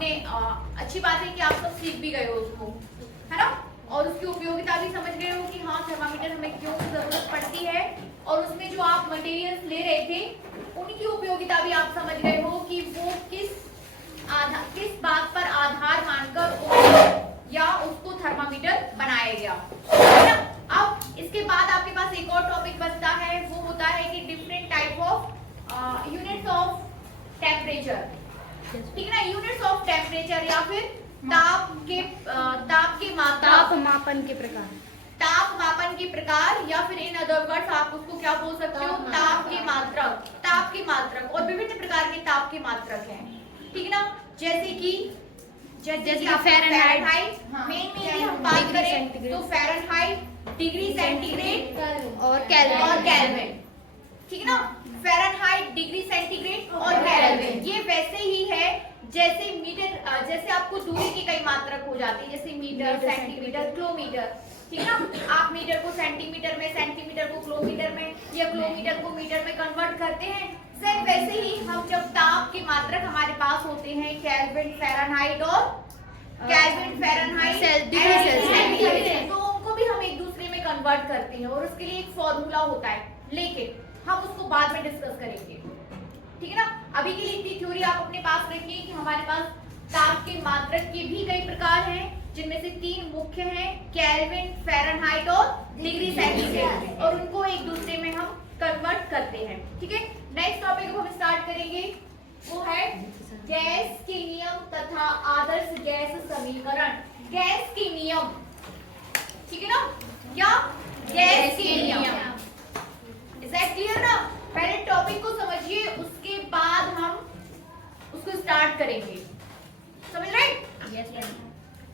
आपने अच्छी बात है कि आप सब सीख भी गए हो उसको, है ना, और उसकी उपयोगिता भी समझ गए हो कि हाँ थर्मामीटर हमें क्यों जरूरत पड़ती है, और उसमें जो आप मटेरियल्स ले रहे थे उनकी उपयोगिता भी आप समझ गए हो कि वो किस बात पर आधार मानकर या उसको थर्मामीटर बनाया गया, है ना। अब इसके बाद आपके पास एक और टॉपिक बचता है, वो होता है कि different type of units of temperature, ठीक है ना। यूनिट्स ऑफ टेम्परेचर या फिर ताप मापन के प्रकार, ताप मापन के प्रकार, या फिर इन अदर वर्ड्स आप उसको क्या बोल सकते हो, ताप के मात्रक, और विभिन्न प्रकार के ताप के मात्रक हैं, ठीक है ना। जैसे कि फ़ारेनहाइट, मेनली हम बात करें तो फ़ारेनहाइट, डिग्री सेंटीग्रेड और केल्विन, ठीक है ना। फ़ारेनहाइट, डिग्री सेंटीग्रेड और केल्विन, ये वैसे ही है जैसे मीटर, जैसे आपको दूरी की कई मात्रक हो जाती है, जैसे मीटर, सेंटीमीटर, किलोमीटर, ठीक है ना। आप मीटर को सेंटीमीटर में, सेंटीमीटर को किलोमीटर में, या किलोमीटर को मीटर में कन्वर्ट करते हैं। सेम वैसे ही हम जब ताप के मात्रक हमारे पास होते हैं केल्विन, फ़ारेनहाइट और सेल्सियस, तो उनको भी हम एक दूसरे में कन्वर्ट करते हैं और उसके लिए एक फॉर्मूला होता है, लेकिन हम उसको बाद में डिस्कस करेंगे, ठीक है ना। अभी के लिए इतनी थ्योरी आप अपने पास रखिए कि हमारे पास ताप के मात्रक के भी कई प्रकार हैं, जिनमें से 3 मुख्य हैं, केल्विन, फ़ारेनहाइट और डिग्री सेंटीग्रेड, और उनको एक दूसरे में हम कन्वर्ट करते हैं, ठीक है। नेक्स्ट टॉपिक को हम स्टार्ट करेंगे, वो है गैस के नियम तथा आदर्श गैस समीकरण। गैस के नियम, ठीक है ना, क्या गैस के नियम, इज दैट क्लियर ना। पहले टॉपिक को समझिए, उसके बाद हम उसको स्टार्ट करेंगे, समझ रहे? यस।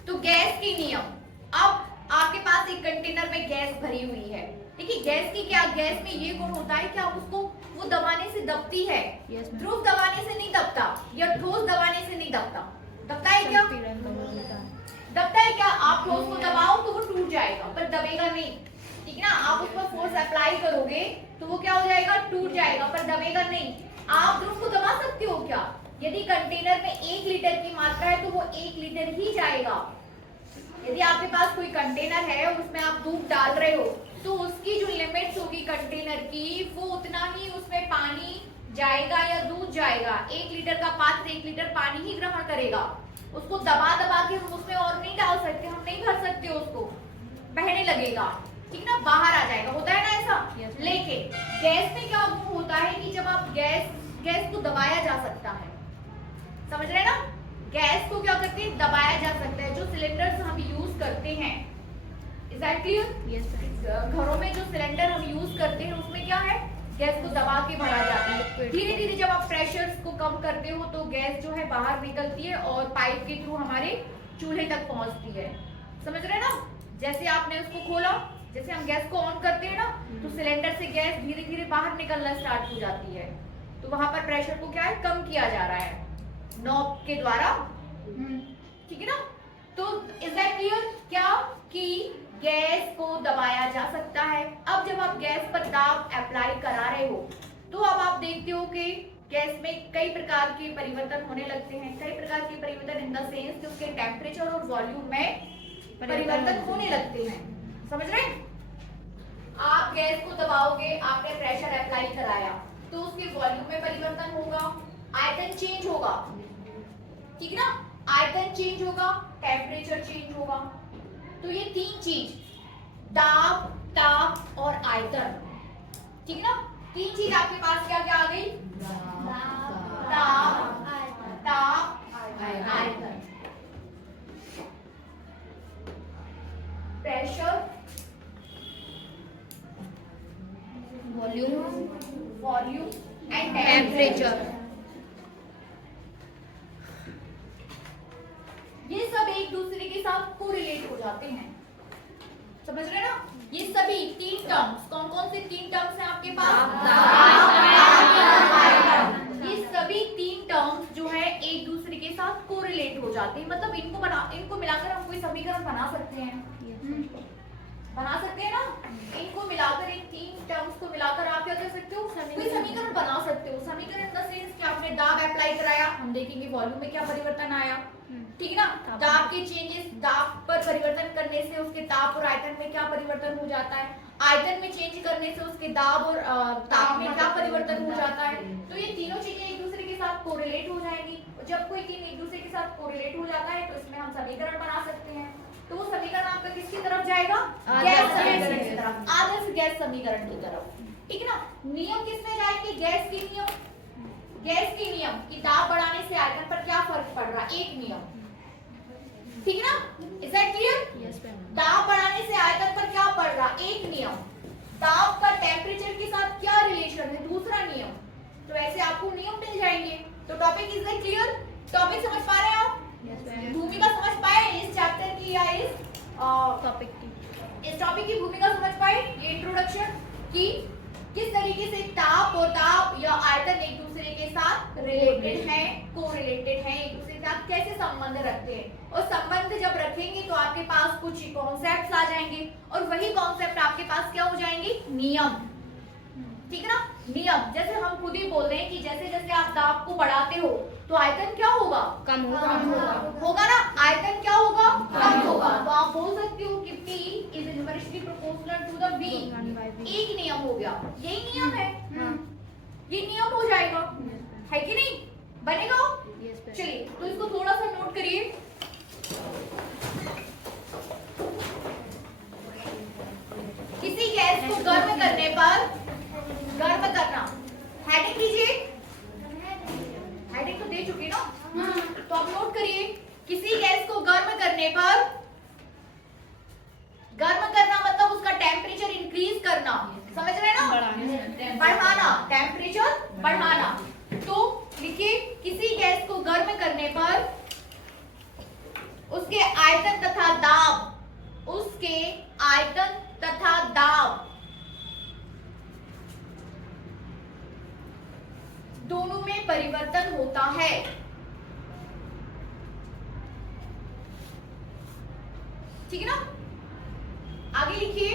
तो गैस के नियम, अब आपके पास एक कंटेनर में गैस भरी हुई है, देखिए गैस की क्या, गैस में ये गुण होता है कि आप उसको वो दबाने से दबती है, ध्रुव दबाने से नहीं दबता, या ठोस दबाने से नहीं दबता। दबता है क्या? दबता है क्या? आप ठोस को दबाओ तो वो टूट जाएगा, पर दबेगा नहीं, ठीक है ना। आप उस पर फोर्स अप्लाई करोगे तो वो क्या हो जाएगा, टूट जाएगा, पर दबेगा नहीं। आप ध्रुव को दबा सकते हो क्या? यदि कंटेनर में 1 लीटर की मात्रा है तो वो 1 लीटर ही जाएगा। यदि आपके पास कोई कंटेनर है और उसमें आप दूध डाल रहे हो तो उसकी जो लिमिट्स होगी कंटेनर की, वो उतना ही उसमें पानी जाएगा या दूध जाएगा। 1 लीटर का पात्र 1 लीटर पानी ही ग्रहण करेगा। उसको दबा दबा के हम उसमें और नहीं डाल सकते, हम नहीं भर सकते, उसको बहने लगेगा, ठीक ना, बाहर आ जाएगा, होता है ना ऐसा। लेकिन गैस में क्या होता है कि जब आप गैस को दबाया जा सकता है, समझ रहे हैं ना। गैस को क्या करते हैं, दबाया जा सकता है। जो सिलेंडर्स हम यूज करते हैं, इज दैट क्लियर? यस। घरों में जो सिलेंडर हम यूज करते हैं उसमें क्या है, गैस को दबा के भरा जाता है। धीरे धीरे जब आप प्रेशर को कम करते हो तो गैस जो है बाहर निकलती है और पाइप के थ्रू हमारे चूल्हे तक पहुंचती है, समझ रहे हैं ना। जैसे आपने उसको खोला, जैसे हम गैस को ऑन करते हैं ना, तो सिलेंडर से गैस धीरे धीरे बाहर निकलना स्टार्ट हो जाती है, तो वहां पर प्रेशर को क्या है, कम किया जा रहा है नॉब के द्वारा, ठीक है ना। तो इज दैट क्लियर क्या कि गैस को दबाया जा सकता है। अब जब आप गैस पर दाब अप्लाई करा रहे हो तो अब आप देखते हो कि गैस में कई प्रकार के परिवर्तन होने लगते हैं, कई प्रकार के परिवर्तन इन द सेंस कि उसके टेम्परेचर और वॉल्यूम में परिवर्तन होने लगते हैं, समझ रहे हैं। आप गैस को दबाओगे, आपने प्रेशर अप्लाई कराया तो उसके वॉल्यूम में परिवर्तन होगा, आयतन चेंज होगा, ठीक है ना, आयतन चेंज होगा, टेम्परेचर चेंज होगा। तो ये 3 चीज, दाब, ताप और आयतन, ठीक है ना। 3 चीज आपके पास क्या क्या आ गई, दाब, ताप, आयतन, प्रेशर, वॉल्यूम एंड टेम्परेचर। ये सब एक दूसरे के साथ कोरिलेट हो जाते हैं, समझ रहे ना। ये सभी 3 टर्म्स, कौन कौन से 3 टर्म्स हैं आपके पास, ये सभी 3 टर्म्स जो है एक दूसरे के साथ कोरिलेट हो जाते हैं, मतलब इनको मिलाकर हम कोई समीकरण बना सकते हैं। बना सकते हैं ना। इनको मिलाकर, इन तीन टर्म्स को मिलाकर आप क्या कर सकते हो, कोई समीकरण बना सकते हो। समीकरण इन द सेंस कि आपने दाब अप्लाई कराया, हम देखेंगे वॉल्यूम में क्या परिवर्तन आया, ठीक है ना। दाब के चेंजेस, दाब पर परिवर्तन करने से उसके ताप और आयतन में क्या परिवर्तन हो जाता है, आयतन में चेंज करने से उसके दाब और ताप में क्या परिवर्तन हो जाता है। तो ये तीनों चीजें एक दूसरे के साथ कोरिलेट हो जाएंगी। जब कोई तीन एक दूसरे के साथ कोरिलेट हो जाता है तो इसमें हम समीकरण बना सकते हैं। तो वो समीकरण आपका किसकी तरफ जाएगा, गैस समीकरण की तरफ, आदर्श गैस समीकरण की तरफ, ठीक है ना। नियम किसमें जाएंगे, गैस के नियम, गैस के नियम कि दाब बढ़ाने से आयतन पर क्या फर्क पड़ रहा है, एक नियम, ठीक है ना। Is that clear. दाब बढ़ाने से आयतन पर क्या पड़ रहा, एक नियम। दाब का टेम्परेचर के साथ क्या रिलेशन है, दूसरा नियम। तो ऐसे आपको नियम मिल जाएंगे। तो topic is that clear, topic समझ पा रहे हैं आप, भूमिका समझ पाए इस चैप्टर की या इस टॉपिक की भूमिका समझ पाए, ये इंट्रोडक्शन कि किस तरीके से ताप और दाब या आयतन एक दूसरे के साथ रिलेटेड है, कोरिलेटेड है, एक दूसरे के साथ कैसे संबंध रखते हैं। और संबंध जब रखेंगे तो आपके पास कुछ कॉन्सेप्ट्स आ जाएंगे और वही कॉन्सेप्ट आपके पास क्या हो जाएंगे, नियम, ठीक है ना। नियम जैसे हम खुद ही बोल रहे हैं कि जैसे जैसे आप दाब को बढ़ाते हो तो आयतन क्या होगा, कम होगा ना, आयतन क्या होगा, कम होगा। तो आप बोल सकते हो कि P is inversely proportional to the V, एक नियम हो गया, यही नियम है, ये नियम हो जाएगा, है कि नहीं, बनेगा। चलिए तो इसको थोड़ा सा नोट करिए। किसी गैस को गर्म करने पर, गर्म करना, हेडिंग लीजिए, हेडिंग तो दे चुके ना, तो आप नोट करिए। किसी गैस को गर्म करने पर, गर्म करना मतलब उसका टेम्परेचर इंक्रीज करना, समझ रहे हैं ना, बढ़ाना, टेम्परेचर बढ़ाना। तो लिखिए किसी गैस को गर्म करने पर उसके आयतन तथा दाब, उसके आयतन तथा दाब दोनों में परिवर्तन होता है। ठीक है ना, आगे लिखिए।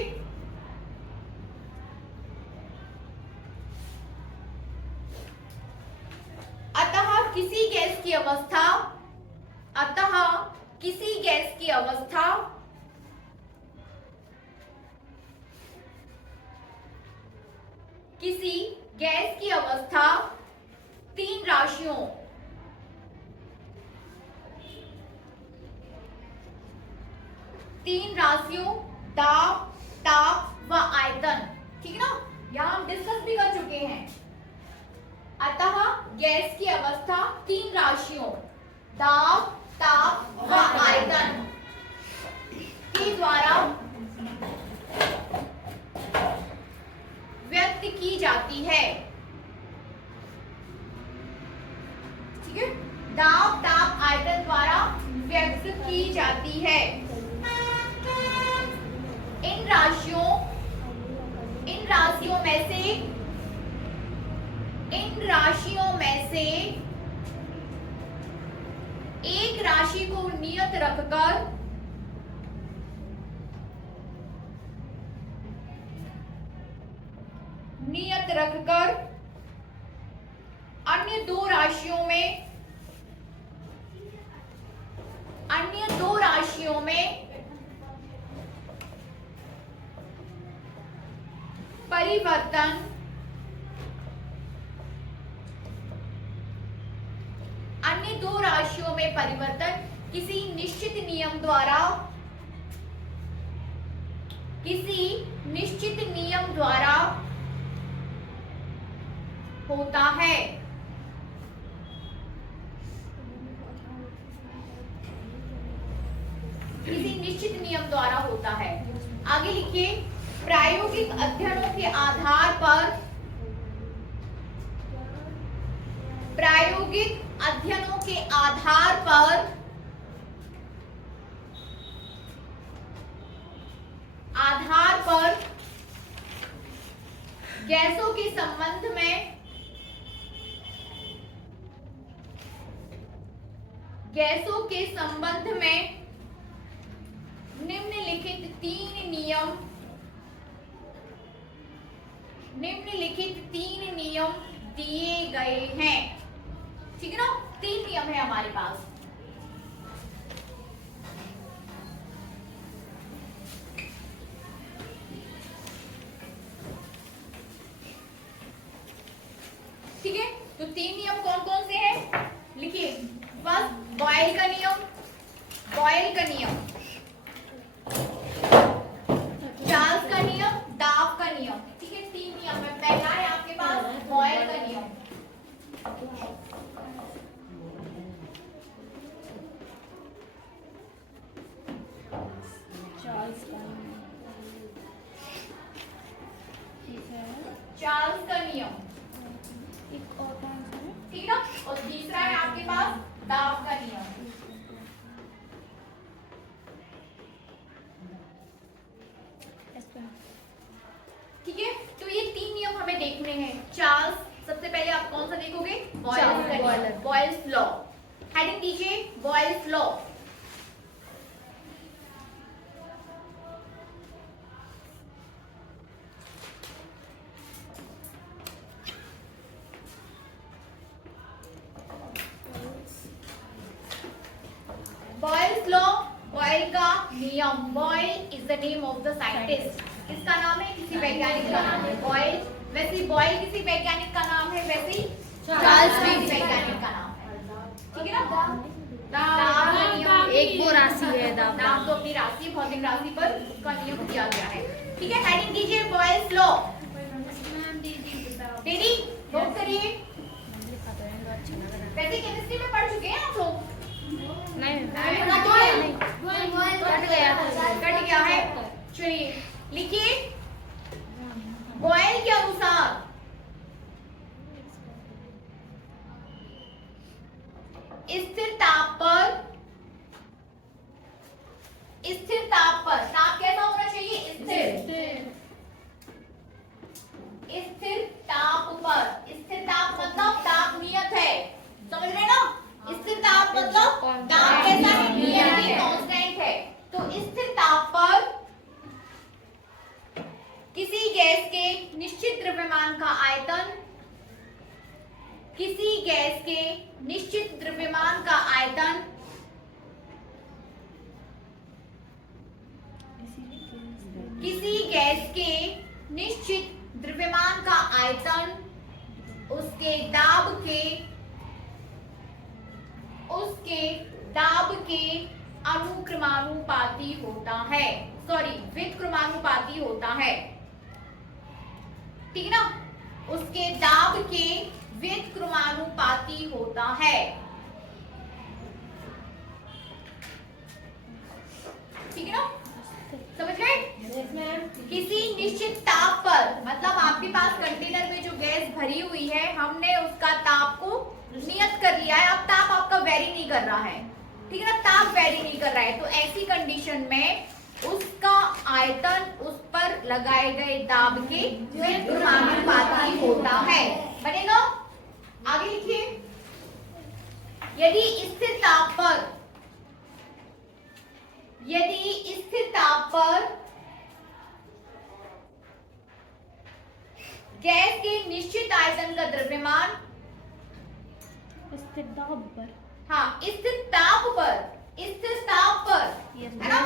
अतः किसी गैस की अवस्था, अतः किसी गैस की अवस्था किसी गैस की अवस्था तीन राशियों, तीन राशियों दाब, ताप व आयतन, ठीक है ना, यहां हम डिस्कस भी कर चुके हैं। अतः गैस की अवस्था तीन राशियों दाब, ताप व आयतन के द्वारा व्यक्त की जाती है। ठीक है, दाब, ताप, आयतन द्वारा व्यक्त की जाती है। इन राशियों में से, इन राशियों में से एक राशि को नियत रखकर अन्य दो राशियों में परिवर्तन किसी निश्चित नियम द्वारा होता है। किसी निश्चित नियम द्वारा होता है। आगे लिखिए, प्रायोगिक अध्ययनों के आधार पर, प्रायोगिक अध्ययनों के आधार पर गैसों के संबंध में निम्नलिखित तीन नियम निम्नलिखित 3 नियम दिए गए हैं। ठीक है ना, 3 नियम है हमारे पास। ठीक है, तो 3 नियम कौन कौन से हैं लिखिए। फर्स्ट बॉयल का नियम, बॉयल का नियम, चार्ल्स का नियम, डार्फ का नियम। ठीक है, 3 नियम है। पहला है आपके पास बॉयल का नियम। चार्ल्स का नियम, एक और कौन सा है? ठीक है, और तीसरा है आपके पास डार्फ का नियम। ठीक है, तो ये 3 नियम हमें देखने हैं। चार्ल्स, सबसे पहले आप कौन सा देखोगे? Boyle's law. हेडिंग दीजिए Boyle's law. Boyle's law, Boyle का नियम। Boyle is the name of the scientist. किसका नाम है? किसी वैज्ञानिक का नाम है बॉयल। वैसे बॉयल किसी वैज्ञानिक का नाम है, वैसे ही चार्ल्स भी वैज्ञानिक का नाम है। ठीक है ना, एक वो राशि है नाम तो अपनी राशि, भौतिक राशि पर उसका नियम दिया गया है। ठीक है, हेडिंग दीजिए बॉयल्स लॉ। दीदी नोट करिए। वैसे केमिस्ट्री में पढ़ चुके हैं आप लोग? कट गया है। चलिए लिखिए, बॉयल के अनुसार स्थिर ताप पर, स्थिर ताप पर, ताप कैसा होना चाहिए? स्थिर। स्थिर ताप पर, स्थिर ताप मतलब ताप नियत है, समझ रहे ना? स्थिर ताप मतलब ताप कैसा है? नियत है, कांस्टेंट है। तो स्थिर ताप पर किसी गैस के निश्चित द्रव्यमान का आयतन, किसी गैस के निश्चित द्रव्यमान का आयतन किसी गैस के निश्चित द्रव्यमान का आयतन उसके दाब के अनुक्रमानुपाती होता है, सॉरी व्युत्क्रमानुपाती होता है। ठीक है ना, उसके दाब के व्युत्क्रमानुपाती होता है। ठीक है ना, समझ गए? किसी निश्चित ताप पर, मतलब आपके पास कंटेनर में जो गैस भरी हुई है, हमने उसका ताप को नियत कर लिया है। अब ताप आपका वेरी नहीं कर रहा है, ठीक है ना, ताप वेरी नहीं कर रहा है। तो ऐसी कंडीशन में उसका आयतन उस पर लगाए गए दाब के व्युत्क्रमानुपाती होता है। बनेगा? आगे लिखिए, यदि स्थिर ताप पर गैस के निश्चित आयतन का द्रव्यमान, स्थिर दाब पर, हाँ स्थिर ताप पर है ना,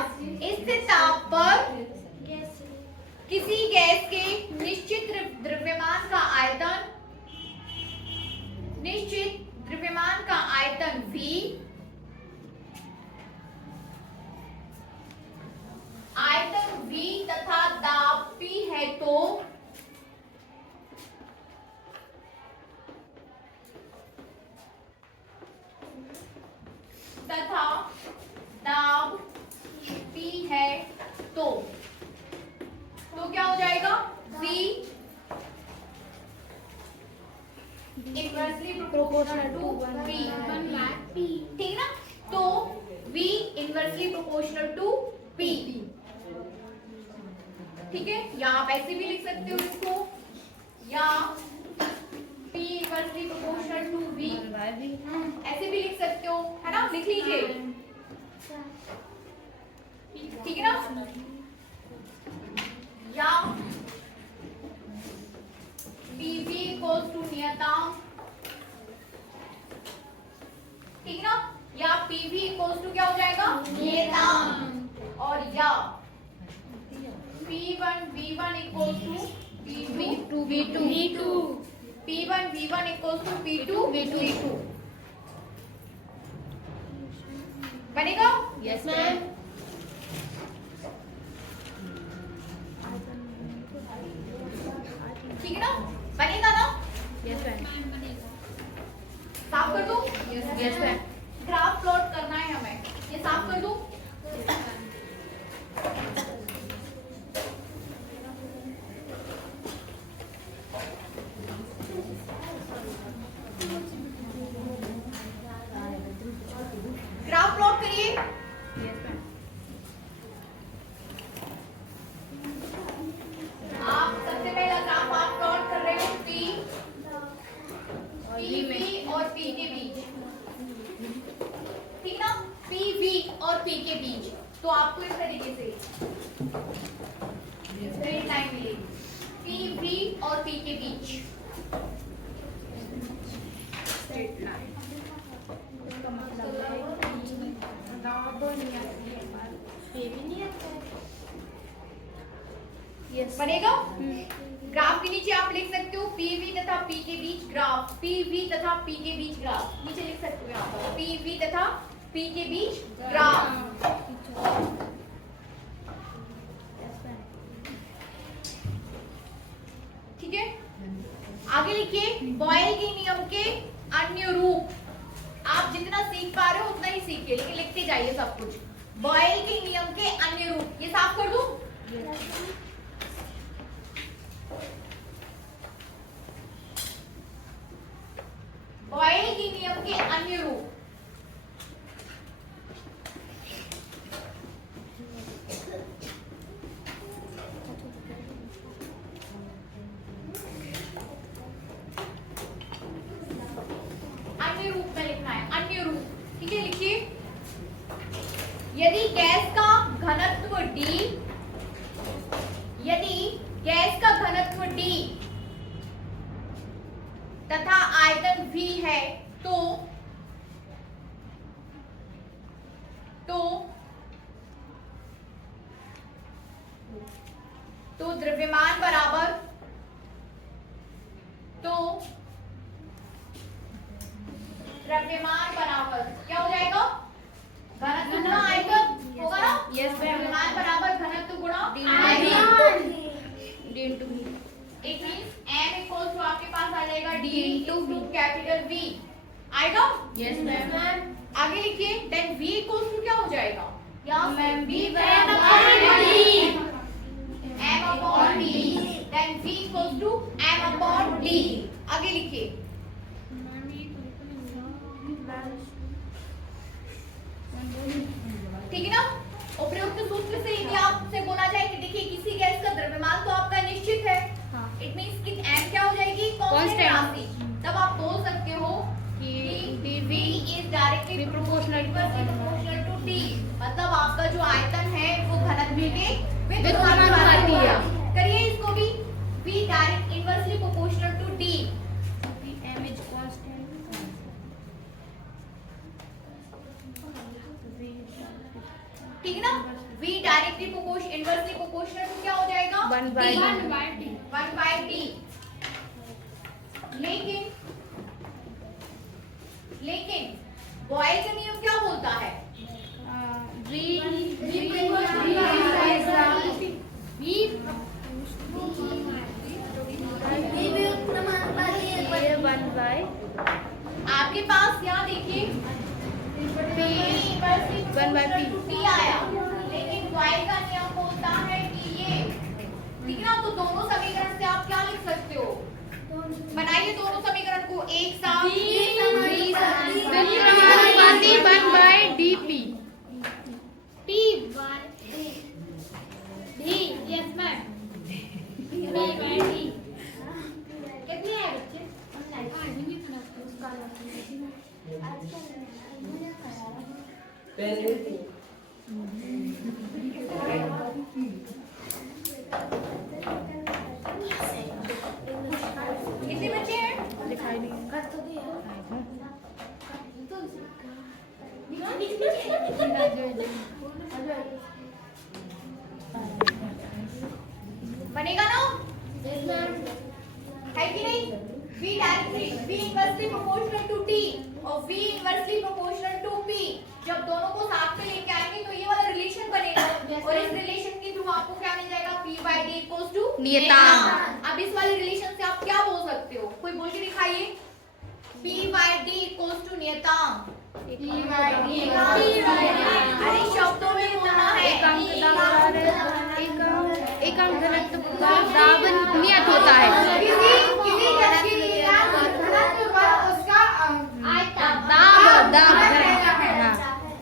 स्थिर ताप पर किसी गैस के निश्चित द्रव्यमान का आयतन V, आयतन V तथा दाब P है तो क्या हो जाएगा? V inversely proportional to P, ठीक है ना? तो V inversely proportional to P, ठीक है? या आप ऐसे भी लिख सकते हो इसको, या P inversely proportional to V, ऐसे भी लिख सकते हो, है ना? लिख लीजिए, ठीक है ना? या नियतांक, ठीक ना। या पीवी इक्वल्स टू क्या हो जाएगा, नियतांक। और या P1 V1 equals to P2 V2, P1 V1 equals to P2 V2। बनेगा? Yes ma'am. ठीक है ना, बनेगा ना? Yes ma'am. साफ कर दूं? Yes ma'am. ग्राफ प्लॉट करना है हमें, ये साफ कर दूं? ग्राफ प्लॉट करिए। Yes ma'am. आप सबसे पहला ग्राफ आप प्लॉट कर रहे हो P और P के बीच, ठीक ना। PV और P के बीच, तो आपको इस तरीके से स्ट्रेट लाइन मिलेगी, PV और P के बीच स्ट्रेट लाइन। इसका मतलब है यस बनेगा। ग्राफ के नीचे आप लिख सकते हो PV तथा P के बीच ग्राफ, PV तथा P के बीच ग्राफ, नीचे लिख सकते हो यहाँ पर PV तथा P के बीच ग्राफ। ठीक है, आगे लिखिए बॉयल के नियम के अन्य रूप। आप जितना सीख पा रहे हो उतना ही सीखिए, लेकिन लिखते जाइए सब कुछ। बॉयल के नियम के अन्य रूप, ये साफ कर दूं? बॉयल के नियम के अन्य रूप, अन्य रूप में लिखना है, अन्य रूप। ठीक है, लिखिए यदि गैस का घनत्व D, यदि गैस का घनत्व D तथा आयतन V है तो द्रव्यमान बराबर, द्रव्यमान बराबर क्या हो जाएगा, घनत्व गुणा आयतन होगा ना। Yes ma'am. द्रव्यमान बराबर घनत्व गुणा आयतन। D into V। It means m equals to आपके पास आ जाएगा D into कैपिटल V आएगा। Yes ma'am. आगे लिखिए देन V इक्वल्स टू क्या हो जाएगा, यहाँ ma'am, V V m upon D, then V equals to m upon D। आगे लिखिए ठीक है ना। उपरोक्त सूत्र से यदि आपसे बोला जाए कि देखिए किसी गैस का द्रव्यमान तो आपका निश्चित है, इट मींस कि m क्या हो जाएगी, कांस्टेंट राशि, तब आप बोल सकते हो कि V is directly proportional to T, मतलब आपका जो आयतन है वो घनत्व के विद्युमानुपाती है। करिए इसको भी, V direct inversely proportional to T। M is constant। ठीक है ना, V directly inversely proportional to क्या हो जाएगा, 1 by T। D। 1 by D। लेकिन बॉयल का नियम क्या बोलता है, V आपके पास यहाँ देखिए One by P। T आया, लेकिन बॉयल का नियम बोलता है कि ये, ठीक है ना। तो दोनों समीकरण से आप क्या लिख सकते हो, बनाइए दोनों समीकरण को एक साथ। व्युत्क्रमानुपाती 1 by dP। कितने हैं बच्चे, कितने बच्चे हैं, बनेगा ना? है कि नहीं? V directly, V inversely proportional to T और V inversely proportional to P. जब दोनों को साथ में लेके आएंगे तो ये वाला रिलेशन बनेगा और इस रिलेशन के थ्रू आपको क्या मिल जाएगा? P by D equals to नियतांक। अब इस वाले रिलेशन से आप क्या बोल सकते हो? कोई बोल के दिखाइए। P by D equals to नियतांक। अरे शब्दों में बोलना है। एकांक घनत्व का दाब नियत होता है।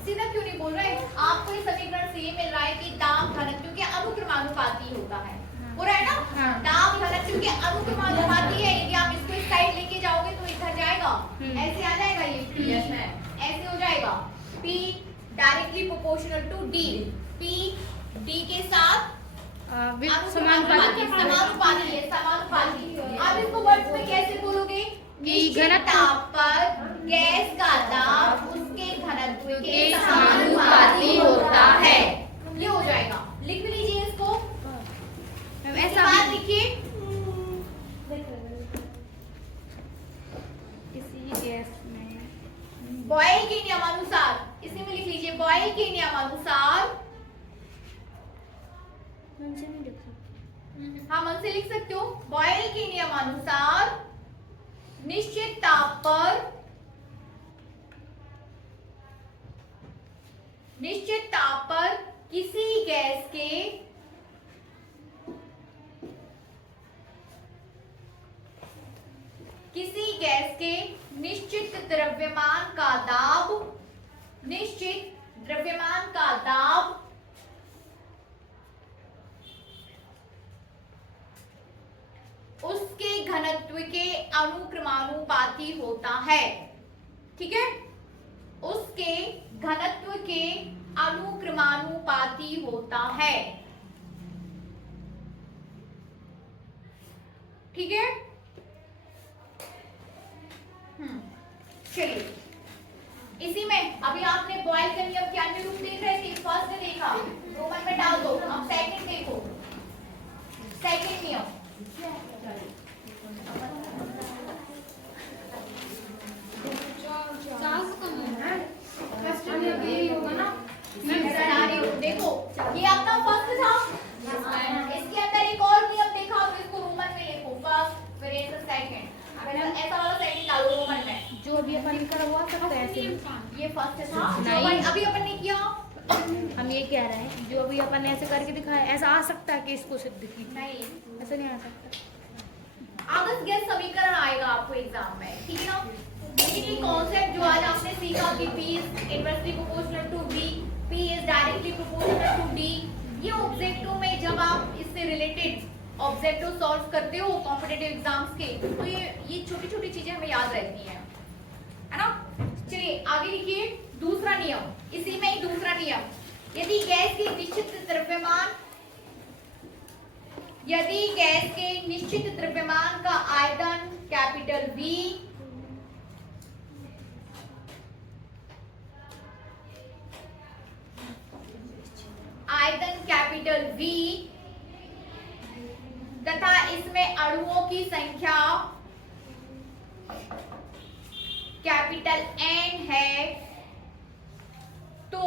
सीधा क्यों नहीं बोल रहे? आपको इस समीकरण से ये मिल रहा है कि दाब घनत्व के अनुक्रमानुपाती होता है। हो रहा है ना? दाब घनत्व के अनुक्रमानुपाती है। यदि आप इसको इस साइड लेके जाओगे तो इधर जाएगा, ऐसे आ जाएगा ये। ऐसे हो जाएगा। P directly proportional to D। P D के साथ समानुपाती है, समानुपाती। अब इसको वर्ड्स में कैसे बोलोगे? घनत्व पर गैस का दाब उसके घनत्व के समानुपाती होता है। ये हो जाएगा। लिख लीजिए इसको। ऐसा बात लिखिए। इसी गैस में बॉयल के नियमानुसार, इसी में लिख लीजिए। बॉयल के नियमानुसार, हाँ मन से लिख सकते हो। बॉयल के नियमानुसार निश्चित ताप पर किसी गैस के निश्चित द्रव्यमान का दाब उसके घनत्व के अनुक्रमानुपाती होता है। ठीक है? उसके घनत्व के अनुक्रमानुपाती होता है। ठीक है? चलिए, इसी में अभी आपने बॉयल का नियम के अन्य रूप देख रहे थे। फर्स्ट ने देखा, रोमन में डाल दो। अब सेकंड देखो। सेकंड नियम देखो, ये आपका फर्स्ट था। इसके अंदर एक और नियम देखा तो इसको रोमन में लिखो। फर्स्ट फिर ये सेकंड, ऐसा वाला सेकंड डालो रोमन में। जो अभी अपन कर हुआ सकता है ऐसे। ये फर्स्ट था नहीं, अभी अपन ने किया। हम ये कह रहे हैं जो अभी अपन ने ऐसे करके दिखाया, ऐसा आ सकता है कि इसको सिद्ध की? नहीं, ऐसा नहीं आ सकता। आगत गैस समीकरण आएगा आपको एग्जाम में। ठीक है ना? लेकिन ये कॉन्सेप्ट जो आज आपने सीखा कि P is inversely proportional to V, P is directly proportional to D, ये ऑब्जेक्टिव में जब आप इससे रिलेटेड ऑब्जेक्टिव सॉल्व करते हो कॉम्पिटिटिव एग्जाम्स के, तो ये छोटी छोटी चीजें हमें याद रहती हैं, है ना? चलिए आगे लिखिए। दूसरा नियम, इसी में ही दूसरा नियम, यदि गैस के निश्चित द्रव्यमान का आयतन कैपिटल V तथा इसमें अणुओं की संख्या कैपिटल N है, तो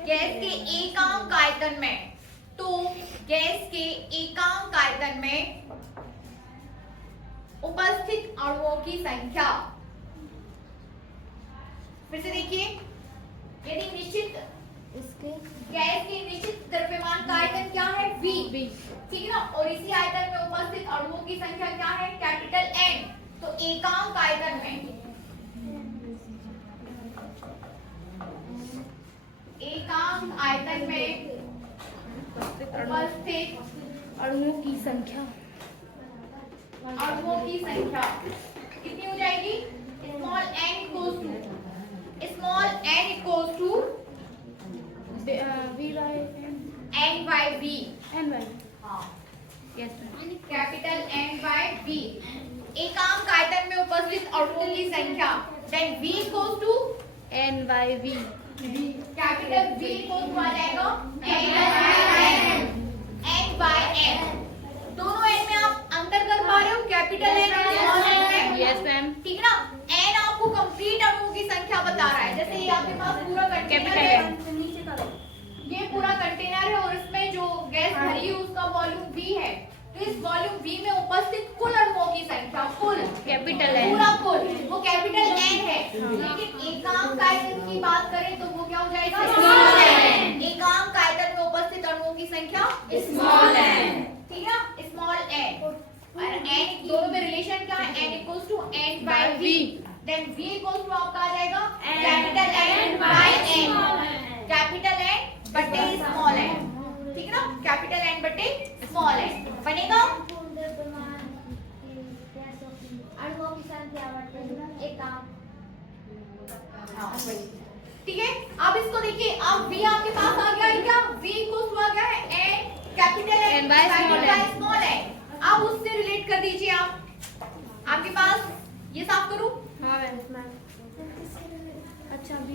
गैस के एकांक आयतन में उपस्थित अणुओं की संख्या, फिर से देखिए, यदि निश्चित गैस के निश्चित द्रव्यमान का आयतन क्या है? V, ठीक है ना? और इसी आयतन में उपस्थित अणुओं की संख्या क्या है? Capital N। तो एकांक आयतन में उपस्थित अणुओं की संख्या कितनी हो जाएगी? Small n equals to n by v। हाँ, yes capital N by v। एकांक आयतन में उपस्थित की संख्या। Then v equals to n by v। Capital V equals to आ जाएगा n by n। दोनों n में आप अंतर कर पा रहे हो, कैपिटल N और स्मॉल n में। Yes ma'am. ठीक है ना, n आपको कंप्लीट अणुओं की संख्या बता रहा है। जैसे ये आपके पास पूरा कंटेनर है, ये पूरा कंटेनर है और इसमें जो गैस भरी है उसका वॉल्यूम V है। तो इस वॉल्यूम V में उपस्थित कुल अणुओं की संख्या, कुल कैपिटल N। पूरा कुल वो कैपिटल N है। लेकिन एकांक आयतन की बात करें तो वो क्या हो जाएगा, स्मॉल n। एकांक आयतन में उपस्थित अणुओं की संख्या स्मॉल n। ठीक है, स्मॉल n। और n दोनों में रिलेशन क्या है, n equals to n by v। Then v equals to आपका आ जाएगा capital N by n। Capital N बटे स्मॉल n। ठीक है ना, कैपिटल N बटे स्मॉल n बनेगा। ठीक है, अब इसको देखिए, अब v आपके पास आ गया है क्या, v इक्वल्स टू आ गया है n capital N by small n। अब उससे रिलेट कर दीजिए आप, आपके पास ये साफ करूं। हाँ मैम। अच्छा v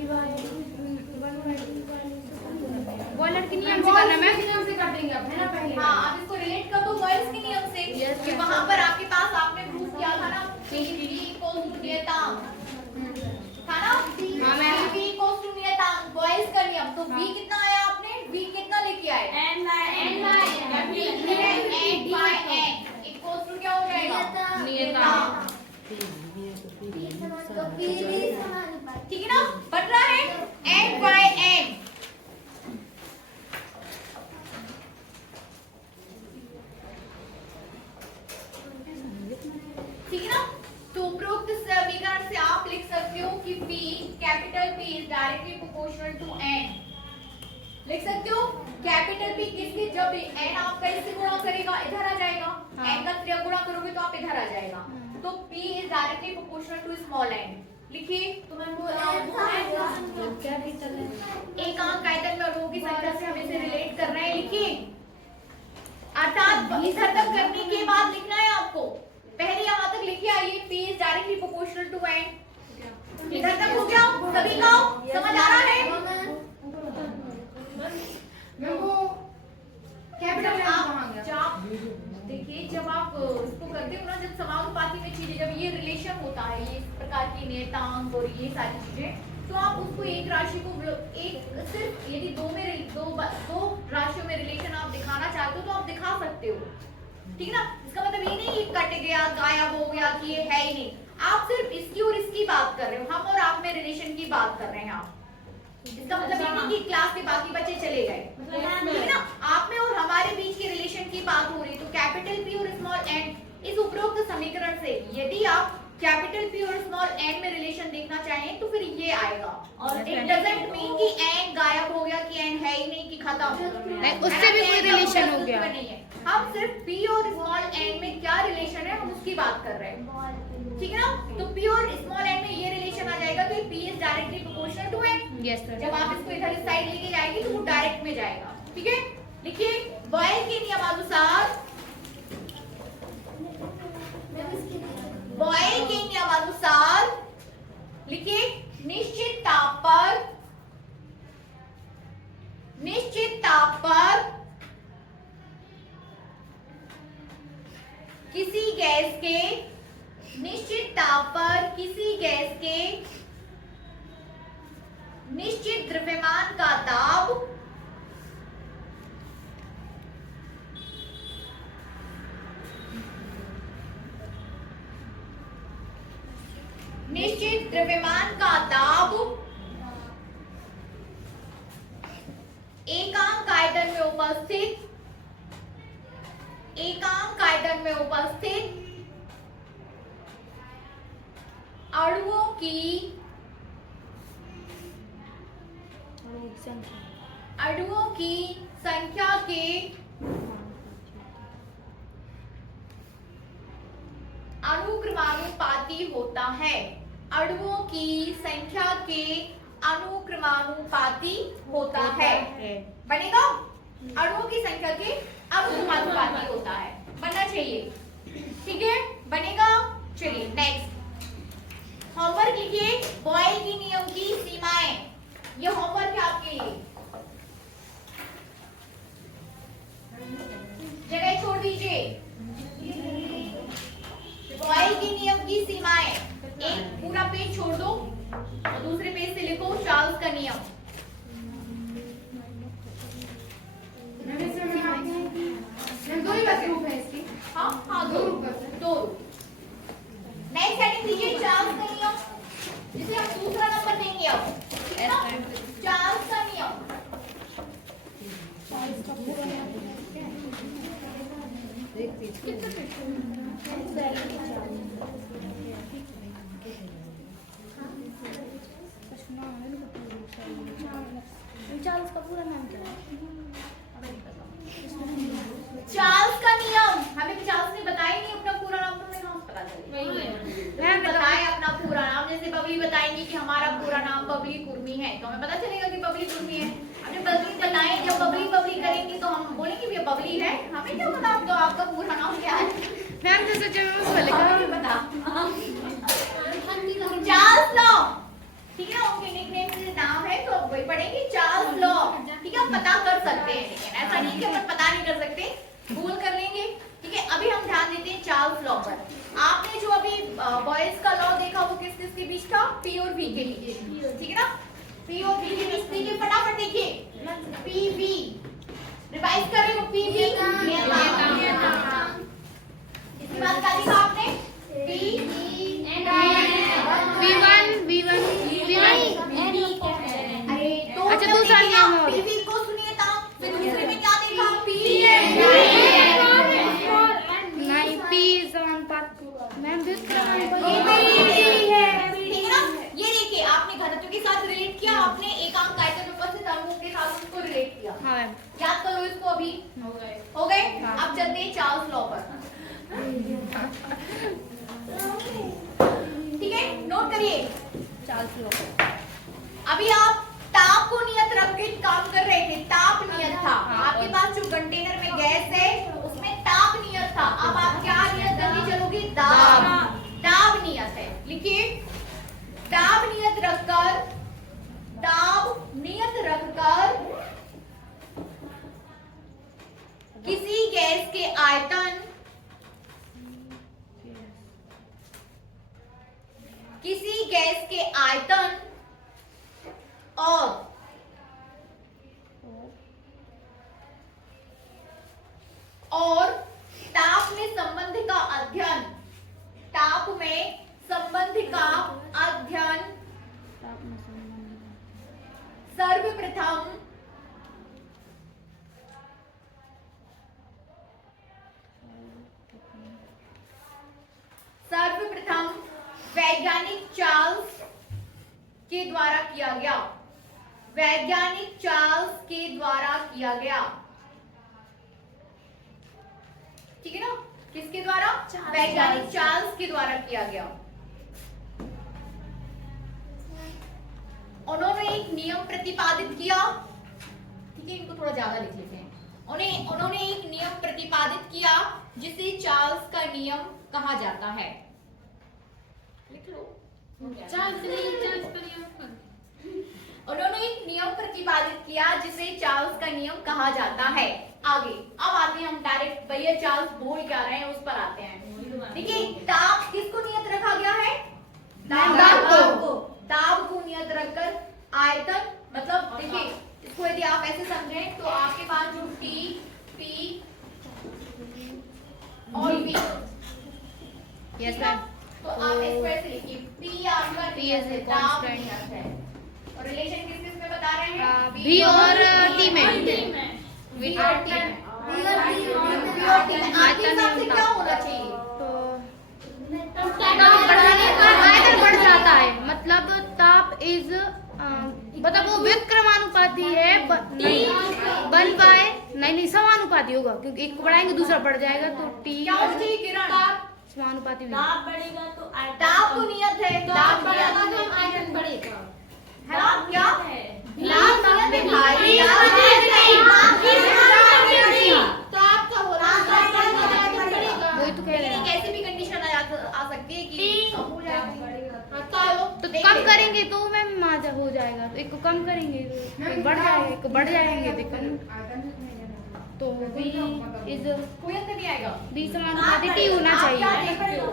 बॉयलर के नियम से करना मैम। नियम से कर देंगे अब, है ना पहले। हाँ, आप इसको रिलेट कर दो बॉयल्स के नियम से। कि वहां पर आपके पास आपने प्रूफ किया था ना, v इक्वल्स टू नियतांक था ना। हाँ मैम। v इक्वल्स टू नियतांक बॉयल्स का नियम। तो v कितना आया आपने, v कितना लेके आए, n by n equals to क्या हो जाएगा, नियतांक। ठीक है ना, बन रहा है n by n। ठीक है ना, तो उपरोक्त समीकरण से आप लिख सकते हो कि P capital P is directly proportional to n। लिख सकते हो कैपिटल P किसके, जब n आपका इससे गुणा करेगा इधर आ जाएगा। हाँ। n का त्रिया गुणा करोगे तो आप इधर आ जाएगा। तो P is directly proportional to small n। लिखिए, एकांक आयतन में अणुओं की संख्या से हम इसे रिलेट कर रहे हैं। लिखिए, अर्थात इधर तक करने के बाद लिखना है आपको। पहले यहाँ तक लिखिए आइए, P is directly proportional to n। इधर तक हो गया सभी का, समझ आ रहा है। कैपिटल आप देखिए, जब आप इसको करते हो ना, जब समानुपाती में चीजें, जब ये रिलेशन होता है, ये इस प्रकार की नियतांक और ये सारी चीजें, तो आप उसको एक राशि को एक सिर्फ यदि दो राशियों में रिलेशन आप दिखाना चाहते हो तो आप दिखा सकते हो। ठीक है ना, इसका मतलब ये नहीं कि कट गया, गायब हो गया, कि ये है ही नहीं। आप सिर्फ इसकी और इसकी बात कर रहे हो, हम और आप में रिलेशन की बात कर रहे हैं आप। इसका मतलब ये नहीं कि क्लास के बाकी बच्चे चले गए। ठीक है ना, आप में और हमारे बीच के रिलेशन की बात हो रही। तो कैपिटल P और स्मॉल n, इस उपरोक्त समीकरण से यदि आप कैपिटल P और स्मॉल n में रिलेशन देखना चाहें तो फिर ये आएगा। और इट डजंट मीन कि n गायब हो गया, कि n है ही नहीं, कि खत्म, उससे भी कोई रिलेशन हो गया। हम सिर्फ P और स्मॉल n में क्या रिलेशन है हम उसकी बात कर रहे हैं। ठीक है ना, तो P और स्मॉल n में ये रिलेशन आ जाएगा कि P is directly proportional to n। Yes sir. जब आप इसको इधर इस साइड लेके जाएंगे तो वो डायरेक्ट में जाएगा। ठीक है, लिखिए, बॉयल के नियमानुसार, बॉयल के नियमानुसार लिखिए, निश्चित ताप पर किसी गैस के, निश्चित ताप पर किसी गैस के निश्चित द्रव्यमान का दाब एकांक आयतन में उपस्थित अणुओं की संख्या के अनुक्रमानुपाती होता है। अणुओं की संख्या के अनुक्रमानुपाती होता है। बनेगा, अणुओं की संख्या के अनुक्रमानुपाती होता है, बनना चाहिए। ठीक है, बनेगा। चलिए नेक्स्ट, होमवर्क लिखिए, बॉयल के नियम की सीमाएं। ये होमवर्क है आपके लिए। जगह छोड़ दीजिए। बॉयल के नियम की सीमाएं, एक पूरा पेज छोड़ दो और दूसरे पेज से लिखो चार्ल्स का नियम। दो ही बस ग्रुप है इसकी। हाँ दो दो। नेक्स्ट हेडिंग दीजिए चार्ल्स का नियम, जिसे हम दूसरा नंबर देंगे अब। चार्ल्स का नियम। चार्ल्स का पूरा नाम क्या है? चार्ल्स का नियम। हमें चार्ल्स ने बताया नहीं अपना पूरा नाम, तो हमें नाम पता चलेगा। बताए अपना पूरा नाम, जैसे बबली बताएंगी कि हमारा पूरा नाम बबली कुर्मी है, तो हमें पता चलेगा कि बबली कुर्मी है। अब जब बबली बताएं, जब बबली बबली करेंगी तो हम बोलेंगे भी बबली है। हमें क्या पता तो आपका पूरा नाम क्या है। मैम जैसे जब मैं लिखा पता चार्ल्स लॉ, ठीक है ना, उनके निकनेम से नाम है तो वही पढ़ेंगे चार्ल्स लॉ। ठीक है, हम पता कर सकते हैं, लेकिन ऐसा नहीं कि हम पता नहीं कर सकते, गूगल कर लेंगे। ठीक है, अभी हम ध्यान देते हैं चार्ल्स लॉ पर। आपने जो अभी बॉयज का लॉ देखा वो किस किस के बीच था? पी और वी के बीच। ठीक है ना, पी और वी के बीच। देखिए फटाफट देखिए, पी वी रिवाइज कर रहे हो। पी वी इसके बाद क्या लिखा आपने? पी अच्छा दूसरा नियम और पीवी को सुनिए था, फिर दूसरे में क्या देखा? पी नहीं पी समानुपात मैम ठीक है ना। ये देखिए आपने घनत्व के साथ रिलेट किया, आपने एकांक आयतन उपस्थित अंकों के साथ उसको रिलेट किया। हाँ मैम याद करो इसको। अभी हो गए। अब चलते हैं चार्ल्स लॉ पर। ठीक है, नोट करिए चार्ल्स लॉ। अभी आप ताप को नियत रख के काम कर रहे थे, ताप नियत था। आपके पास जो कंटेनर में गैस है उसमें ताप नियत था। अब आप क्या नियत करके चलोगे? दाब। दाब नियत है, लिखिए दाब नियत रखकर, दाब नियत रखकर किसी गैस के आयतन, किसी गैस के आयतन और ताप में संबंध का अध्ययन, ताप में संबंध का अध्ययन सर्वप्रथम वैज्ञानिक चार्ल्स के द्वारा किया गया। वैज्ञानिक चार्ल्स के द्वारा किया गया। ठीक है ना, किसके द्वारा? वैज्ञानिक चार्ल्स के द्वारा किया गया। उन्होंने एक नियम प्रतिपादित किया। ठीक है, इनको थोड़ा ज्यादा लिख लेते हैं। उन्होंने एक नियम प्रतिपादित किया जिसे चार्ल्स का नियम कहा जाता है। लिख लो। उन्होंने एक नियम प्रतिपादित किया जिसे चार्ल्स का नियम कहा जाता है। आगे अब आते हैं हम डायरेक्ट, भैया चार्ल्स बोल क्या रहे हैं उस पर आते हैं। देखिए ताप किसको नियत रखा गया है? दाब को नियत रखकर आयतन, मतलब देखिए इसको यदि आप ऐसे समझें तो आपके पास जो टी, पी और वी, यस मैम, तो आप इसको ऐसे लिखिए, पी आपका दाब नियत है और रिलेशन किस किस में बता रहे हैं? बी और टी में, वी और टी में, आपके हिसाब से क्या होना चाहिए? आयतन बढ़ जाता है, मतलब ताप इज मतलब वो व्युत्क्रमानुपाती है, बन पाए नहीं समानुपाती होगा, क्योंकि एक को बढ़ाएंगे दूसरा बढ़ जाएगा, तो टी क्या होना चाहिए किरण? समानुपाती दाब बढ़ेगा तो दाब को नियत है, दाब बढ़ेगा तो आयतन बढ़ेगा। है ना? क्या लाभ नियत है भाई, वही तो कह रहे हैं। कैसी भी कंडीशन आ सकती है कि कम हो जाएगा। करेंगे तो मैम माजा हो जाएगा, तो एक को कम करेंगे तो एक बढ़ जाएगा, एक को बढ़ जाएंगे तो बी इज कोई अंतर नहीं आएगा। बी समानुपाती होना आप क्या चाहिए। देख रहे हो?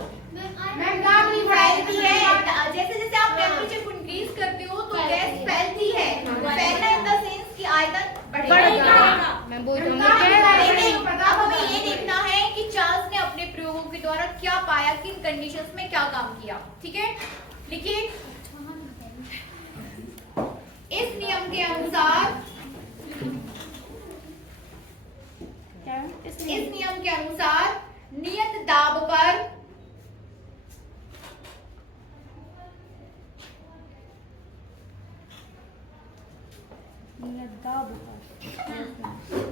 मैम काम नहीं फैलती है। जैसे जैसे आप टेम्परेचर को इंक्रीज करते हो तो गैस फैलती है। फैलना इन द सेंस कि आयतन बढ़ बढ़ेगा। जाएगा। मैं बोल रहा हूँ लेकिन अब हमें ये देखना है कि चार्ल्स ने अपने प्रयोगों के द्वारा क्या पाया, किन कंडीशंस में क्या काम किया। ठीक है, लिखिए। इस नियम के अनुसार नियत दाब पर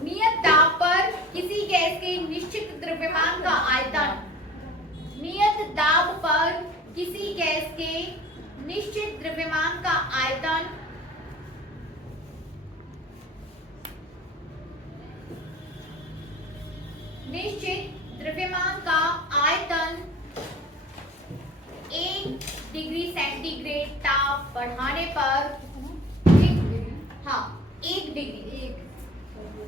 नियत दाब पर किसी गैस के निश्चित द्रव्यमान का आयतन, नियत दाब पर किसी गैस के निश्चित द्रव्यमान का आयतन निश्चित द्रव्यमान का आयतन 1 डिग्री सेंटीग्रेड ताप बढ़ाने पर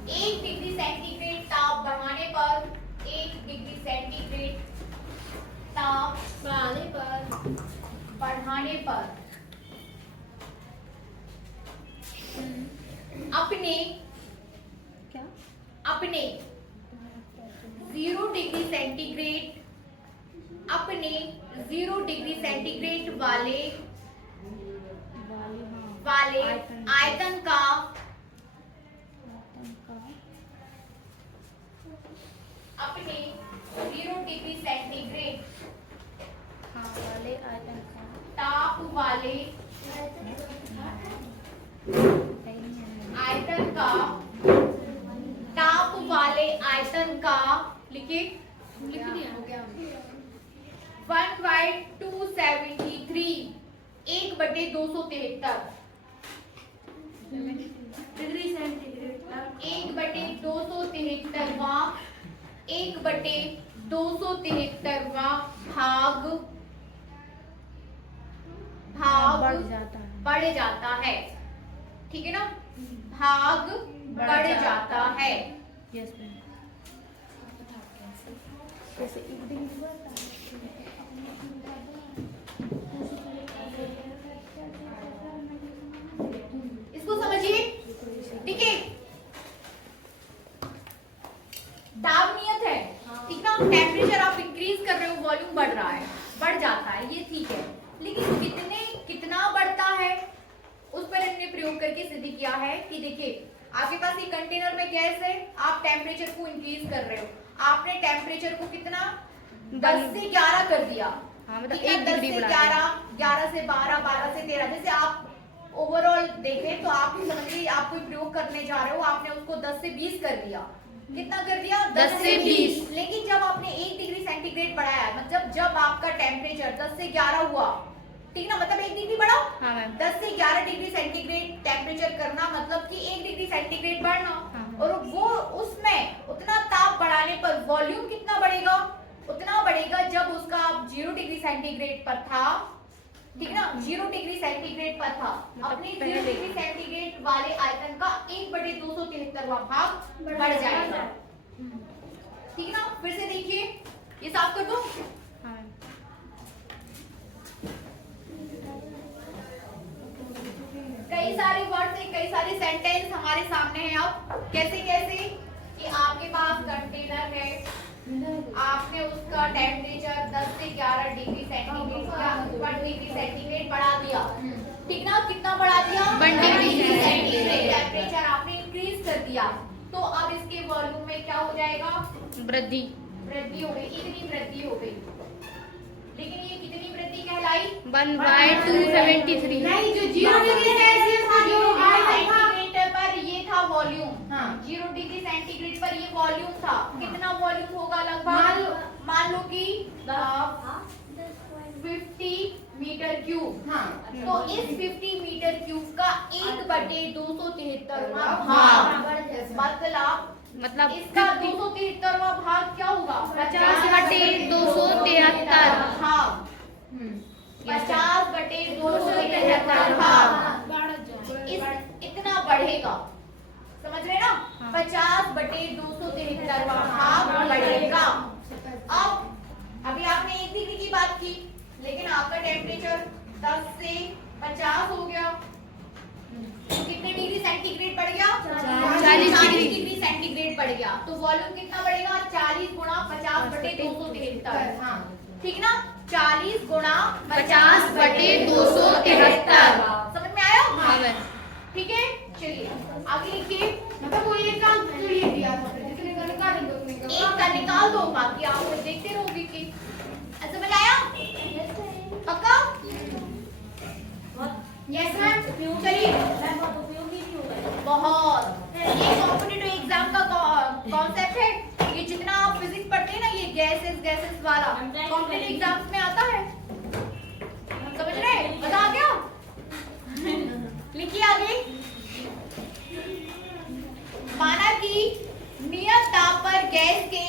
1 डिग्री सेंटीग्रेड ताप बढ़ाने पर 1 डिग्री सेंटीग्रेड ताप बढ़ाने पर अपने 0 डिग्री सेंटीग्रेड वाले आयतन का अपने 0 डिग्री सेंटीग्रेड ताप वाले आयतन का लिखिए 1/273 1/273 डिग्री सेंटीग्रेड 1/273वां भाग बढ़ जाता है। ठीक है ना, भाग बढ़ जाता है। Yes ma'am. इसको समझिए। ठीक है, दाब नियत है। ठीक ना, टेम्परेचर आप इंक्रीज कर रहे हो, वॉल्यूम बढ़ रहा है, बढ़ जाता है, ये ठीक है। लेकिन कितना बढ़ता है उस पर हमने प्रयोग करके सिद्ध किया है कि देखिए आपके पास एक कंटेनर में गैस है, आप टेम्परेचर को इंक्रीज कर रहे हो। आपने टेम्परेचर को कितना 10 से 11 कर दिया। हाँ, मतलब 10 से 11, 11 से 12, 12 से 13। जैसे आप ओवरऑल देखें तो आप समझिए आप कोई प्रयोग करने जा रहे हो, आपने उसको 10 से 20 कर दिया। कितना कर दिया? 10 से 20। लेकिन जब आपने 1 डिग्री सेंटीग्रेड बढ़ाया, मतलब जब आपका टेम्परेचर 10 से 11 हुआ, ठीक ना, मतलब 1 डिग्री बढ़ा। हाँ मैम। 10 से 11 डिग्री सेंटीग्रेड टेम्परेचर करना मतलब कि 1 डिग्री सेंटीग्रेड बढ़ना। हाँ। और वो उसमें उतना ताप बढ़ाने पर वॉल्यूम कितना बढ़ेगा? उतना बढ़ेगा जब उसका 0 डिग्री सेंटीग्रेड पर था। ठीक ना, 0 डिग्री सेंटीग्रेड पर था, अपने 0 डिग्री सेंटीग्रेड वाले आयतन का 1/273वां भाग बढ़ जाएगा। ठीक ना, फिर से देखिए, ये साफ कर दो। हाँ। कई सारे वर्ड्स, कई सारे सेंटेंस हमारे सामने हैं। अब कैसे कैसे कि आपके पास कंटेनर है, आपने उसका टेम्परेचर 10 से 11 डिग्री सेंटीग्रेड या 1 डिग्री सेंटीग्रेड बढ़ा दिया। ठीक ना, कितना बढ़ा दिया? 1 डिग्री सेंटीग्रेड टेम्परेचर आपने इंक्रीज कर दिया। तो अब इसके वॉल्यूम में क्या हो जाएगा? वृद्धि हो गई, इतनी वृद्धि हो गई। लेकिन ये कितनी वृद्धि कहलाई? 1/273। नहीं, जो 0 डिग्री सेल्सियस था, जो सेंटीग्रेड पर ये था वॉल्यूम। 0 डिग्री सेंटीग्रेड पर ये वॉल्यूम था। कितना वॉल्यूम होगा लगभग? मान लो कि 50 मीटर क्यूब। तो इस 50 मीटर क्यूब का 1/273वां भाग, मतलब इसका 273वां भाग क्या होगा? 50/273 हाँ, 50/273 बढ़ेगा, समझ रहे ना? 50/273 भाग बढ़ेगा। अब अभी आपने 1 डिग्री की बात की, लेकिन आपका टेम्परेचर 10 से 50 हो गया, तो कितने डिग्री सेंटीग्रेड बढ़ गया? 40 डिग्री सेंटीग्रेड बढ़ गया। तो वॉल्यूम कितना बढ़ेगा? 40 गुणा 50/273। हाँ ठीक ना, 40 गुणा 50/273। समझ में आया? हाँ मैम। ठीक है, चलिए आगे लिखिए। मतलब वो एक काम तो ये दिया था, जितने का निकाल दो उतने का। एक का निकाल दो, बाकी आप लोग देखते रहोगे कि समझ आया? पक्का? Yes ma'am. चलिए, बहुत उपयोगी भी होगा। बहुत ये कॉम्पिटिटिव एग्जाम का कॉन्सेप्ट है। ये जितना आप फिजिक्स पढ़ते हैं ना, ये गैसेस वाला कॉम्पिटिटिव एग्जाम्स में आता है, समझ रहे? मजा आ गया? लिखिए आगे। माना कि नियत ताप पर गैस के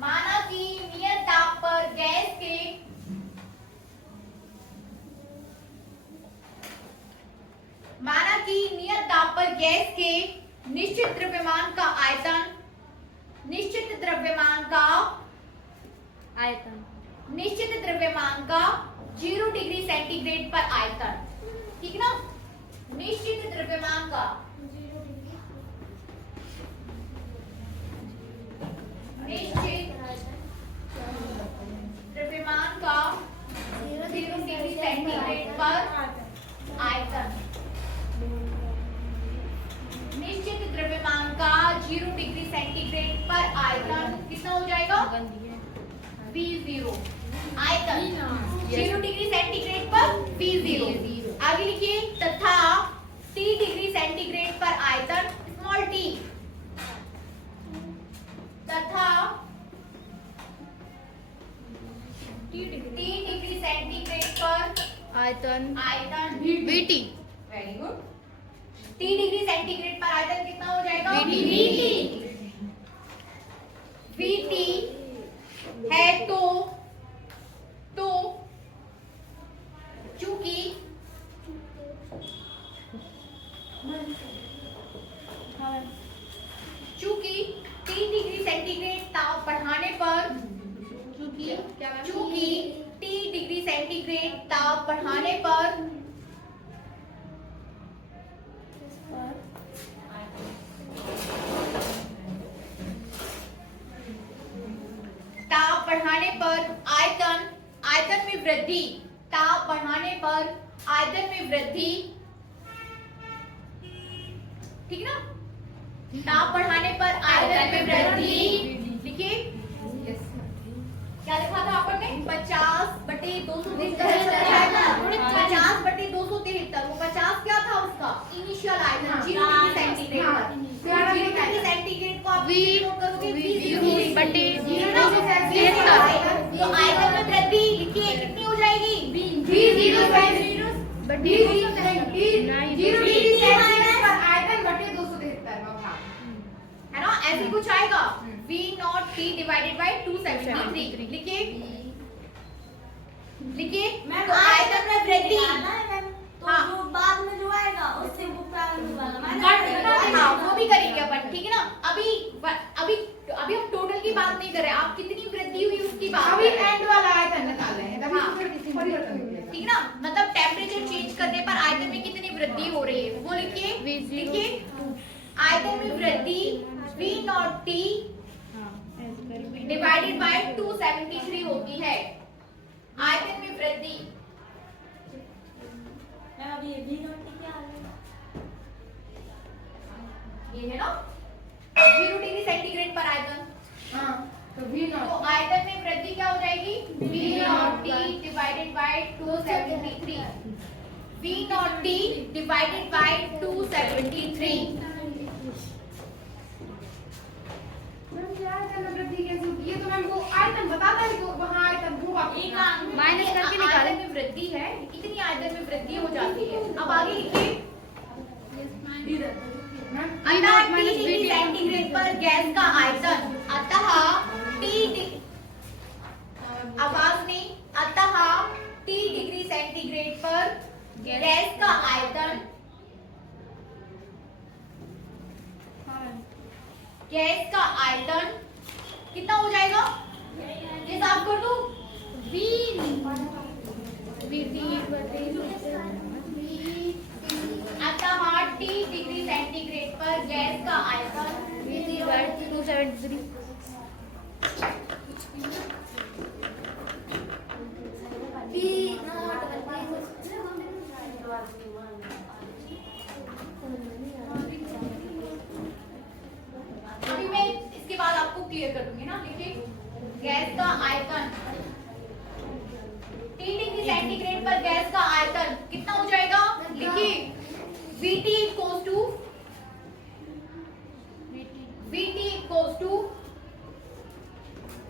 माना कि नियत ताप पर गैस के माना कि नियत ताप पर गैस के निश्चित द्रव्यमान का आयतन निश्चित द्रव्यमान का 0 डिग्री सेंटीग्रेड पर आयतन, ठीक ना? निश्चित द्रव्यमान का जीरो डिग्री सेंटीग्रेड पर आयतन, निश्चित द्रव्यमान का 0 डिग्री सेंटीग्रेड पर आयतन कितना हो जाएगा? V0। आयतन 0 डिग्री सेंटीग्रेड पर V0। आगे लिखिए, तथा T डिग्री सेंटीग्रेड पर आयतन स्मॉल t, तथा T डिग्री सेंटीग्रेड पर आयतन आयतन VT। Very good. T degree centigrade पर आयतन कितना हो जाएगा? VT है तो चूंकि T डिग्री सेंटीग्रेड ताप बढ़ाने पर चूंकि T डिग्री सेंटीग्रेड ताप बढ़ाने पर आयतन में वृद्धि, ताप बढ़ाने पर आयतन में वृद्धि, ठीक ना? ताप बढ़ाने पर आयतन में वृद्धि। लिखिए, क्या लिखा था आपने? 50/273। 50/273। वो 50 क्या था उसका? इनिशियल आयतन 0 डिग्री सेंटीग्रेड। 0 डिग्री सेंटीग्रेड को आप नोट करोगे तो आयतन में वृद्धि लिखिए कितनी हो जाएगी? V0 डिग्री सेंटीग्रेड पर आयतन बटे 273 है ना? ऐसे कुछ आएगा। V0T divided by 273। लिखिए तो आयतन में वृद्धि, हाँ जो बाद में जो आएगा उससे वो प्रारंभ वाला हाँ वो भी करेंगे अपन, ठीक है ना? अभी हम टोटल की बात नहीं कर रहे, आप कितनी वृद्धि हुई उसकी बात अभी एंड वाला आयतन निकाल रहे हैं। हाँ, ठीक ना? मतलब टेम्परेचर चेंज करने पर आयतन में कितनी वृद्धि हो रही है वो लिखिए। आयतन में वृद्धि V0T डिवाइडेड बाय 273 होती है। आयतन में वृद्धि अभी V0T क्या आ रहा है? ये है ना 0 डिग्री सेंटीग्रेड पर आयतन। हाँ तो V0 तो आयतन में वृद्धि क्या हो जाएगी? V0T divided by 273। V0T divided by 273। वृद्धि कैसे होती है? तो मैम वो आयतन बताता है, तो वहाँ आयतन होगा माइनस करके निकालें। आयतन में वृद्धि है, इतनी आयतन में वृद्धि हो जाती है। अब आगे लिखिए, अतः T डिग्री सेंटीग्रेड पर गैस का आयतन, अतः T डिग्री सेंटीग्रेड पर गैस का आयतन गैस का आयतन कितना हो जाएगा, ये साफ कर दो। अर्थात T डिग्री सेंटीग्रेड पर गैस का आयतन 273 अभी मैं इसके बाद आपको क्लियर कर दूंगी ना। देखिए गैस का आयतन T डिग्री सेंटीग्रेड पर गैस का आयतन कितना हो जाएगा, लिखिए VT equals to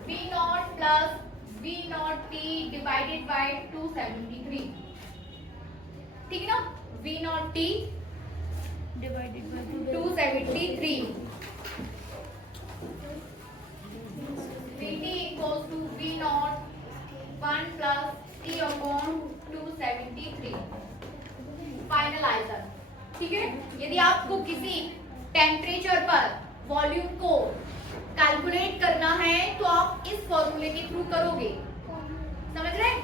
V not plus V not T divided by 273, ठीक है ना। V not T divided by 273, VT equals to V naught 1 plus T upon 273, final answer, ठीक है। यदि आपको किसी टेम्परेचर पर वॉल्यूम को कैलकुलेट करना है तो आप इस फॉर्मूले के थ्रू करोगे, समझ रहे हैं।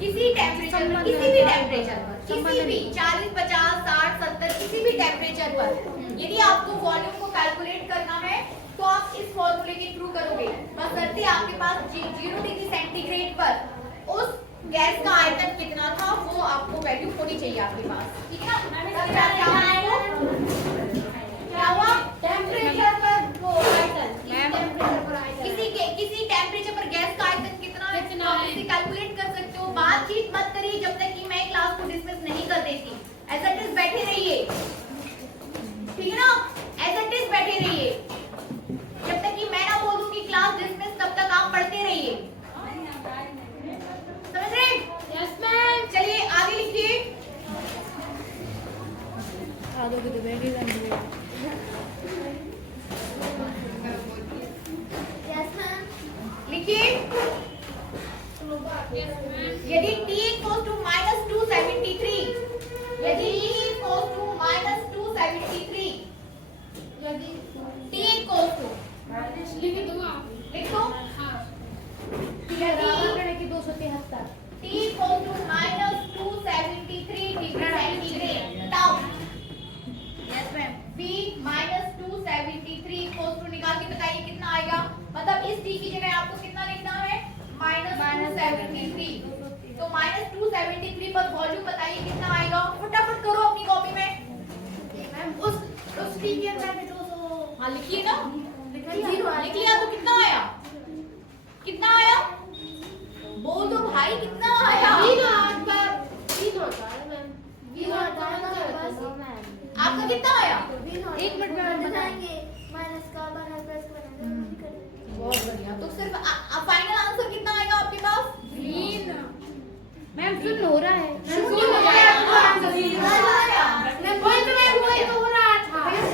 किसी टेम्परेचर पर, किसी भी टेम्परेचर पर, किसी भी 40, 50, 60, 70 किसी भी टेम्परेचर पर यदि आपको वॉल्यूम को कैलकुलेट करना है तो आप इस फॉर्मूले के थ्रू करोगे। बशर्ते आपके पास 0 डिग्री सेंटीग्रेड पर उस गैस का आयतन कितना था वो आपको वैल्यू होनी चाहिए आपके पास, ठीक है ना। क्या हुआ, टेम्परेचर पर वो आयतन, किसी टेम्परेचर पर गैस का आयतन कितना है आप इसे कैलकुलेट कर सकते हो। बातचीत मत करिए जब तक कि मैं क्लास को डिसमिस नहीं कर देती। एज इट इज बैठे रहिए, ठीक है ना, एज इट इज बैठे रहिए। जब तक कि मैं ना बोलूं कि क्लास डिसमिस तब तक आप पढ़ते रहिए, समझ रहे? Yes ma'am. चलिए आगे लिखिए। आगे की तो बैठी लंबी लिखिए यदि T इक्वल्स टू -273, यदि T इक्वल्स टू -273, यदि T इक्वल्स टू, लिख दो हाँ, यदि 273 T equals to -273 degree centigrade तब yes ma'am V -273 equals to निकाल के बताइए कितना आएगा। मतलब इस T की जगह आपको कितना लिखना है, -273। तो -273 पर वॉल्यूम बताइए कितना आएगा, फटाफट करो अपनी कॉपी में। मैम उस T के अंदर में 200 हाँ लिखिए ना, लिख लिया तो कितना आया, कितना आया बोल दो भाई, कितना आया। आपका कितना आया, एक मिनट में बताएंगे माइनस का बराबर प्लस का बहुत बढ़िया। तो सिर्फ फाइनल आंसर कितना आएगा आपके पास, मैम शून्य हो रहा है, शून्य हो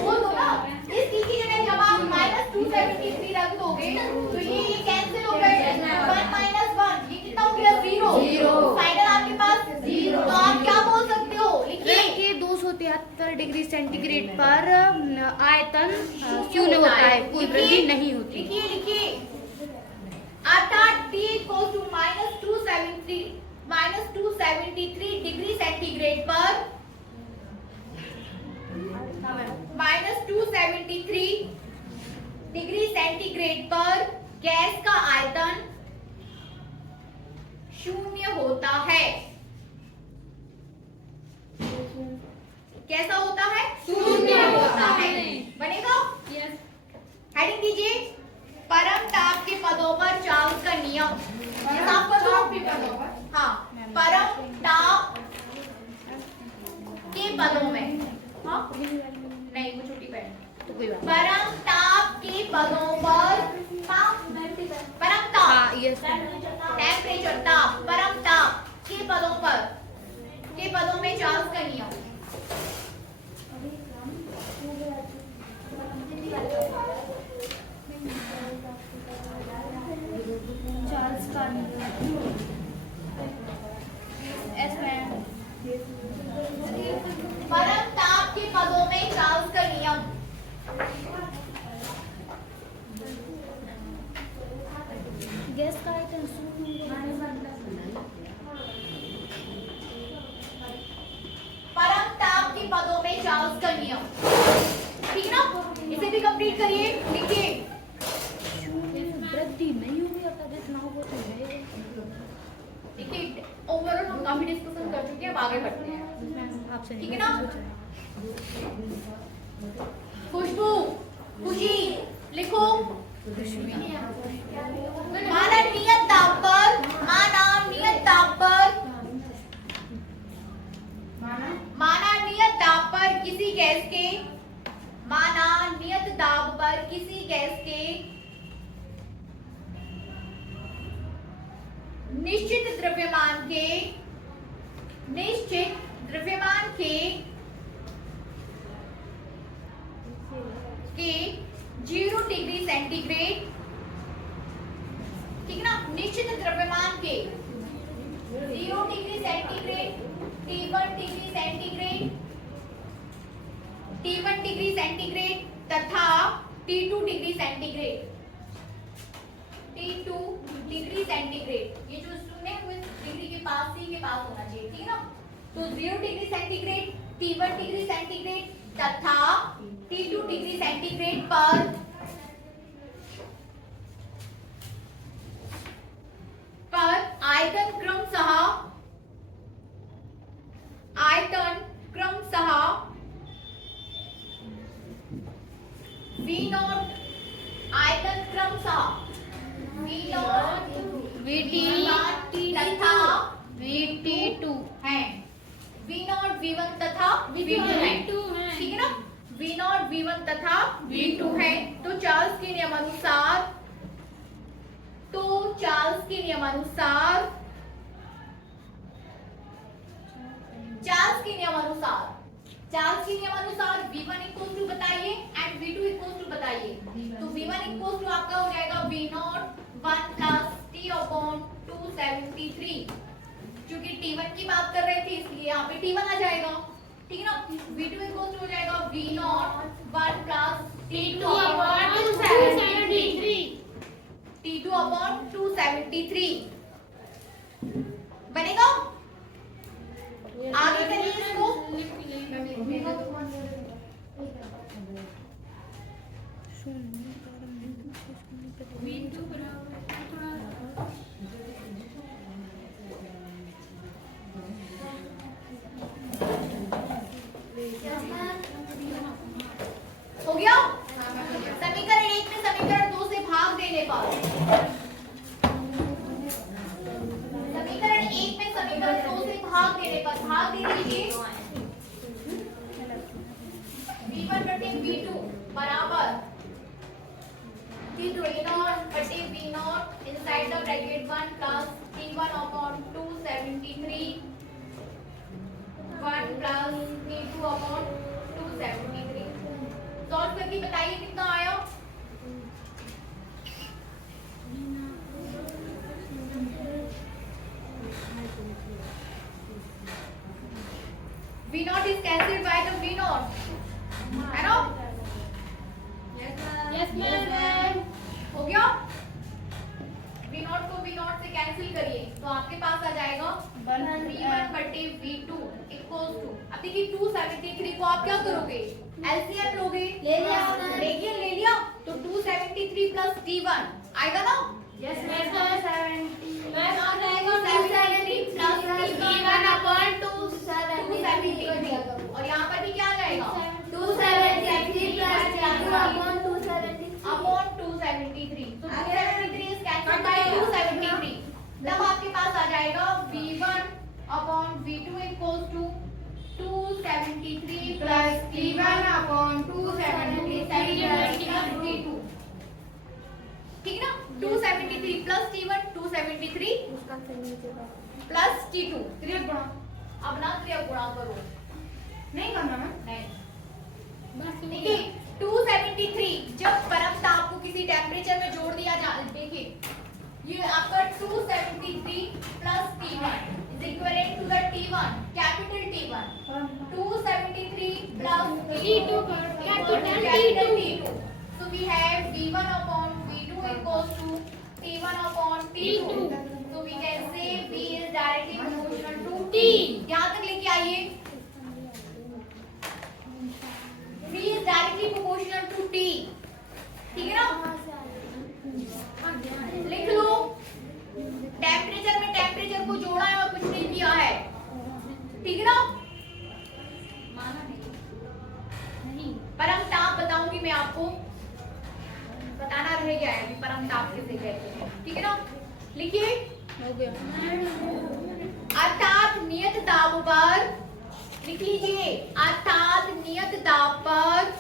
बोल दो ना। इस T की जगह जब आप -273 रख दोगे तो ये कैंसिल हो गए, 1 - 1 ये कितना हो गया, 0। फाइनल आपके पास 0। तो आप क्या बोल सकते हो, लिखिए कि 273 डिग्री सेंटीग्रेड पर आयतन शून्य होता है, कोई वृद्धि नहीं होती। लिखिए अर्थात T equals to -273 degree centigrade पर, -273 डिग्री सेंटीग्रेड पर गैस का आयतन शून्य होता है। कैसा होता है, शून्य होता है। बनेगा हेडिंग दीजिए, परम ताप के पदों पर चार्ल्स का नियम। हाँ, परम ताप के पदों में, हाँ नहीं वो छोटी पेन, तो कोई बात परम ताप के पदों पर, परम ताप यस टेम्परेचर ताप, परम ताप के पदों पर, के पदों में चार्ल्स का नियम। चार्ल्स का परम ताप के पदों में चार्ल्स का नियम। नियम, ठीक है ना। इसे भी कंप्लीट करिए, लिखिए। वृद्धि नहीं होगी अतः जितना हो तो है। देखिए ओवरऑल हम काफी डिस्कशन कर चुके हैं, अब आगे बढ़ते हैं, आपसे ठीक है ना। खुशबू, खुशी, लिखो। माना नियत ताप पर, माना नियत ताप पर, माना नियत ताप पर किसी गैस के, माना नियत दाब पर किसी गैस के निश्चित द्रव्यमान के, निश्चित द्रव्यमान के 0 डिग्री सेंटीग्रेड, ठीक है ना। निश्चित द्रव्यमान के 0 degree centigrade, T1 degree centigrade, T1 degree centigrade तथा T2 degree centigrade, T2 degree centigrade, ये जो सुने हुए डिग्री के पास ही के पास होना चाहिए, ठीक है ना। तो 0 degree centigrade, T1 degree centigrade तथा T2 डिग्री सेंटीग्रेड पर आयतन क्रमशः V0, आयतन क्रमशः V0 VT तथा VT2 है, V0 V1 तथा V2 है, ठीक है ना। V0 V1 तथा V2 है। तो चार्ल्स के नियमानुसार, चार्ल्स के नियमानुसार V1 इक्वल टू बताइए एंड V2 इक्वल टू बताइए। तो V1 इक्वल टू आपका हो जाएगा V0 1 प्लस T अपॉन 273, क्योंकि T1 की बात कर रहे थे इसलिए यहाँ पे T1 आ जाएगा, ठीक है ना। V2 इक्वल टू हो जाएगा V0 1 plus T2 upon 273, T2 upon 273 बनेगा। आगे करिए इसको। हो गया। समीकरण 1 में समीकरण 2 से भाग देने पर, समीकरण 1 में समीकरण 2 से भाग देने पर भाग दे दीजिए। V1 बटे V2 बराबर V0 बटे V0 inside the bracket 1 plus T1 upon 273 1 plus T2 upon 273। Solve करके बताइए कितना आया। V0 is cancelled by the V0, है ना? Yes ma'am. हो गया। V0 को V0 से कैंसिल करिए तो आपके पास आ जाएगा V1 बटे V2 इक्वल्स टू, अब देखिए 273 को आप क्या करोगे, एलसीएम लोगे, ले लिया। देखिए ले लिया, तो 273 प्लस T1 आएगा ना। Yes ma'am. 70. मैम आ जाएगा 273 प्लस T1 अपॉन 273 और यहाँ पर भी क्या आ जाएगा 273 plus T2 upon 273. अपॉन 273, तो 273 इज कैंसिल्ड बाय 273, तब आपके पास आ जाएगा V1 upon V2 equals to 273 plus T1 upon 273 plus T2, ठीक है ना। 273 प्लस T1 273 प्लस T2 त्रिक गुणा, अब ना त्रिक गुणा करो, नहीं करना ना, नहीं। देखिए 273 जब परम ताप को किसी टेम्परेचर में जोड़ दिया जाए, देखिए ये आपका 273 plus T1 is equivalent to the T1 capital T1, 273 plus T2 capital T2, so we have V1 upon V2 equals to T1 upon T2, so we can say V is directly proportional to T। यहाँ तक लेके आइए। परम ताप किसे कहते हैं, ठीक है ना। लिखिए, हो गया। अर्थात नियत दाब पर, लिख लीजिए, अर्थात नियत दाब पर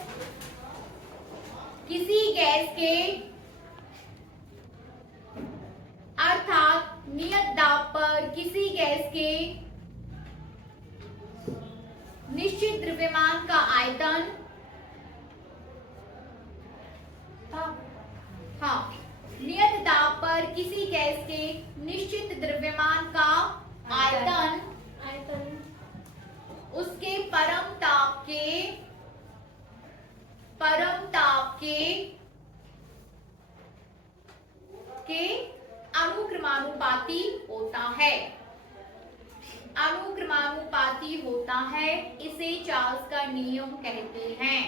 किसी गैस के, अर्थात नियत दाब पर किसी गैस के निश्चित द्रव्यमान का आयतन, हाँ, नियत दाब पर किसी गैस के निश्चित द्रव्यमान का आयतन उसके परम ताप के अनुक्रमानुपाती होता है, अनुक्रमानुपाती होता है। इसे चार्ल्स का नियम कहते हैं,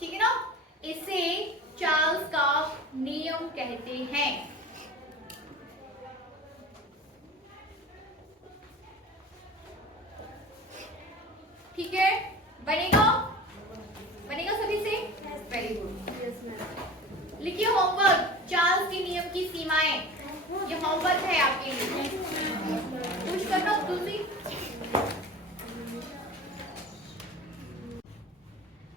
ठीक है ना। इसे चार्ल्स का नियम कहते हैं। ठीक है, बनेगा, बनेगा सभी से, वेरी गुड। लिखिए होमवर्क, चार्ल्स के नियम की सीमाएं, ये होमवर्क है आपके लिए, कुछ करना दूसरी।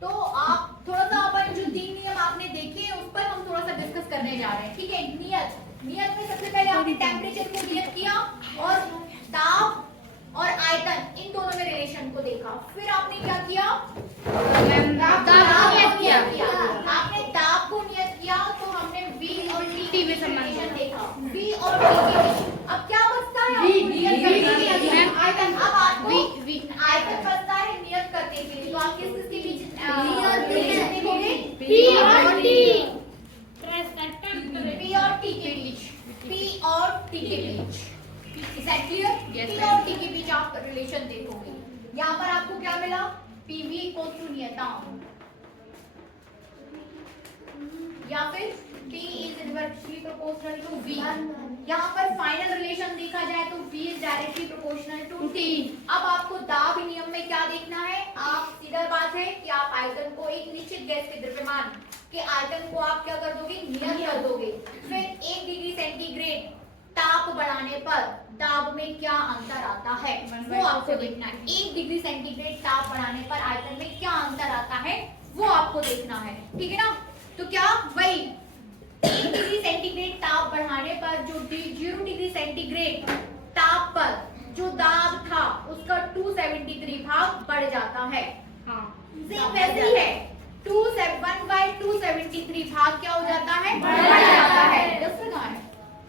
तो आप थोड़ा सा अपन जो 3 नियम आपने देखे उस पर हम थोड़ा सा डिस्कस करने जा रहे हैं, ठीक है। नियत में सबसे पहले आपने टेम्परेचर को नियत किया और ताप और आयतन इन दोनों में रिलेशन को देखा। फिर आपने क्या किया, आपने ताप को नियत किया, तो हमने V और T में संबंध देखा, V और T के बीच। अब क्या बचता है, आयतन। अब आपको आयतन बचता है नियत करने के लिए, तो आप किस के बीच रिलेशन देखोगे, P और T के बीच, P और T के बीच। Is that clear? P और T के बीच आप रिलेशन देखोगे। यहाँ पर आपको क्या मिला, PV इक्वल टू नियतांक, या फिर P is inversely proportional to V। यहाँ पर फाइनल रिलेशन देखा जाए तो V is directly proportional to T। अब आपको दाब नियम में क्या देखना है, आप सीधा बात है कि आप आयतन को, एक निश्चित गैस के द्रव्यमान के आयतन को आप क्या कर दोगे, नियत कर दोगे। फिर 1 डिग्री सेंटीग्रेड ताप बढ़ाने पर दाब में क्या अंतर आता है वो आपको देखना है। 1 डिग्री सेंटीग्रेड ताप बढ़ाने पर आयतन में क्या अंतर आता है वो आपको देखना है, ठीक है ना। तो क्या, वही 1 डिग्री सेंटीग्रेड ताप बढ़ाने पर जो 0 डिग्री सेंटीग्रेड ताप पर जो दाब था उसका 273 भाग बढ़ जाता है। हाँ, सेम वैसे ही है, 1/273 भाग क्या हो जाता है, बढ़ जाता है,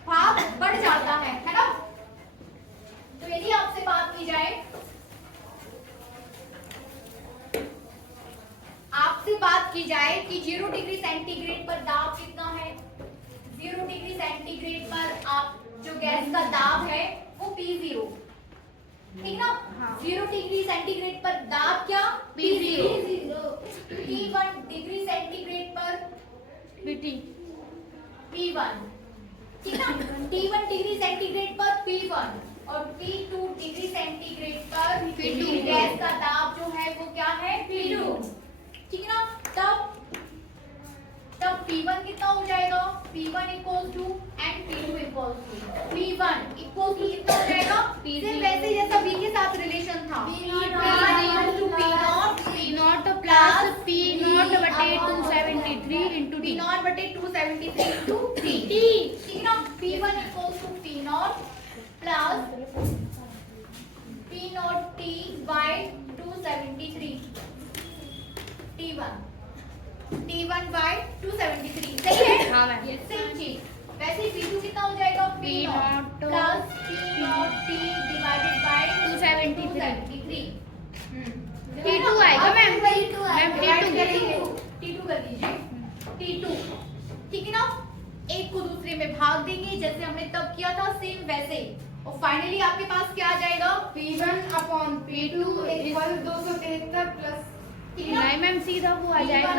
भाग बढ़ जाता है ना। तो यदि आपसे बात की जाए, कि 0 डिग्री सेंटीग्रेड पर दाब कितना है, 0 डिग्री सेंटीग्रेड पर आप जो गैस का दाब है वो P0, ठीक ना। 0 डिग्री सेंटीग्रेड पर दाब क्या, P0। T1 डिग्री सेंटीग्रेड पर P1, ठीक ना। T1 डिग्री सेंटीग्रेड पर P1 और T2 डिग्री सेंटीग्रेड पर P2। गैस का दाब जो है वो क्या है, P2, ठीक है ना। तब P1 कितना हो जाएगा, P1 equals to and P2 equals to, P1 equals to कितना हो जाएगा, सिर्फ वैसे जैसा V के साथ रिलेशन था, P1 to P0 plus P0 बटे 273 इंटू P0 बटे 273 इंटू T, ठीक है ना। P1 equals to P0 plus P0 T by 273 T1 by 273, सही है। हाँ मैम, सेम चीज। वैसे P2 कितना हो जाएगा, P0 plus P0 T divided by 273। T2 आएगा मैम, T2 कर दीजिए, T2, ठीक है ना। एक को दूसरे में भाग देंगे जैसे हमने तब किया था, सेम वैसे, और फाइनली आपके पास क्या आ जाएगा, P1 upon P2 equal 273 plus, नहीं मैम सीधा वो आ जाएगा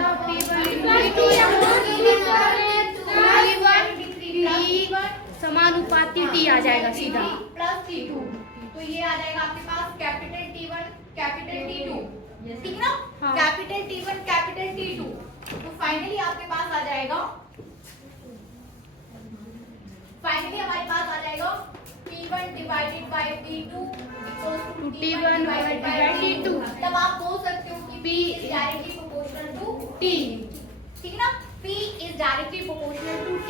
समानुपाती T आ जाएगा सीधा प्लस T2, तो ये आ जाएगा आपके पास कैपिटल T1 कैपिटल T2, ठीक है ना। कैपिटल T1 कैपिटल T2, तो फाइनली आपके पास आ जाएगा फाइनली हमारे पास आ जाएगा P1 divided by P2 equals to T1 divided by T2। तब आप बोल सकते हो कि P is directly proportional to T, ठीक है ना। P is directly proportional to T,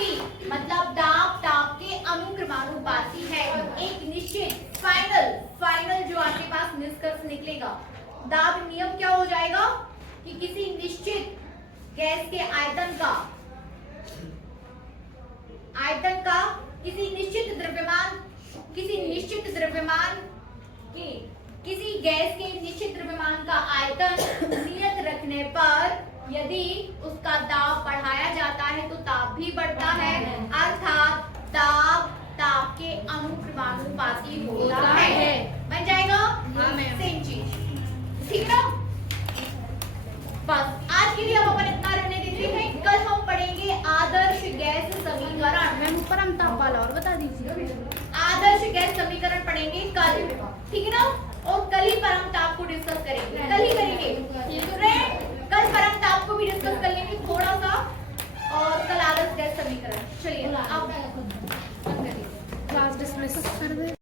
मतलब ताप के अनुक्रमानुपाती है। एक निश्चित फाइनल जो आपके पास निष्कर्ष निकलेगा, दाब नियम क्या हो जाएगा कि किसी निश्चित गैस के आयतन का किसी निश्चित द्रव्यमान का आयतन नियत रखने पर यदि उसका दाब बढ़ाया जाता है तो ताप भी बढ़ता है, अर्थात ताप के अनुक्रमानुपाती होता है। बन जाएगा हाँ मैम। सेम चीज, ठीक है ना। बस आज के लिए हम अपन इतना रहने देते हैं। कल हम पढ़ेंगे आदर्श गैस समीकरण। मैम ऊपर हम ताप वाला और बता दीजिए। आदर्श गैस समीकरण पढ़ेंगे कल, ठीक है ना। और कल ही परम ताप को डिस्कस करेंगे, कल ही करेंगे फ्रेंड। कल परम ताप को भी डिस्कस कर लेंगे थोड़ा सा, और कल आदर्श गैस समीकरण। चलिए आप बंद करिए। क्लास डिसमिस कर दे।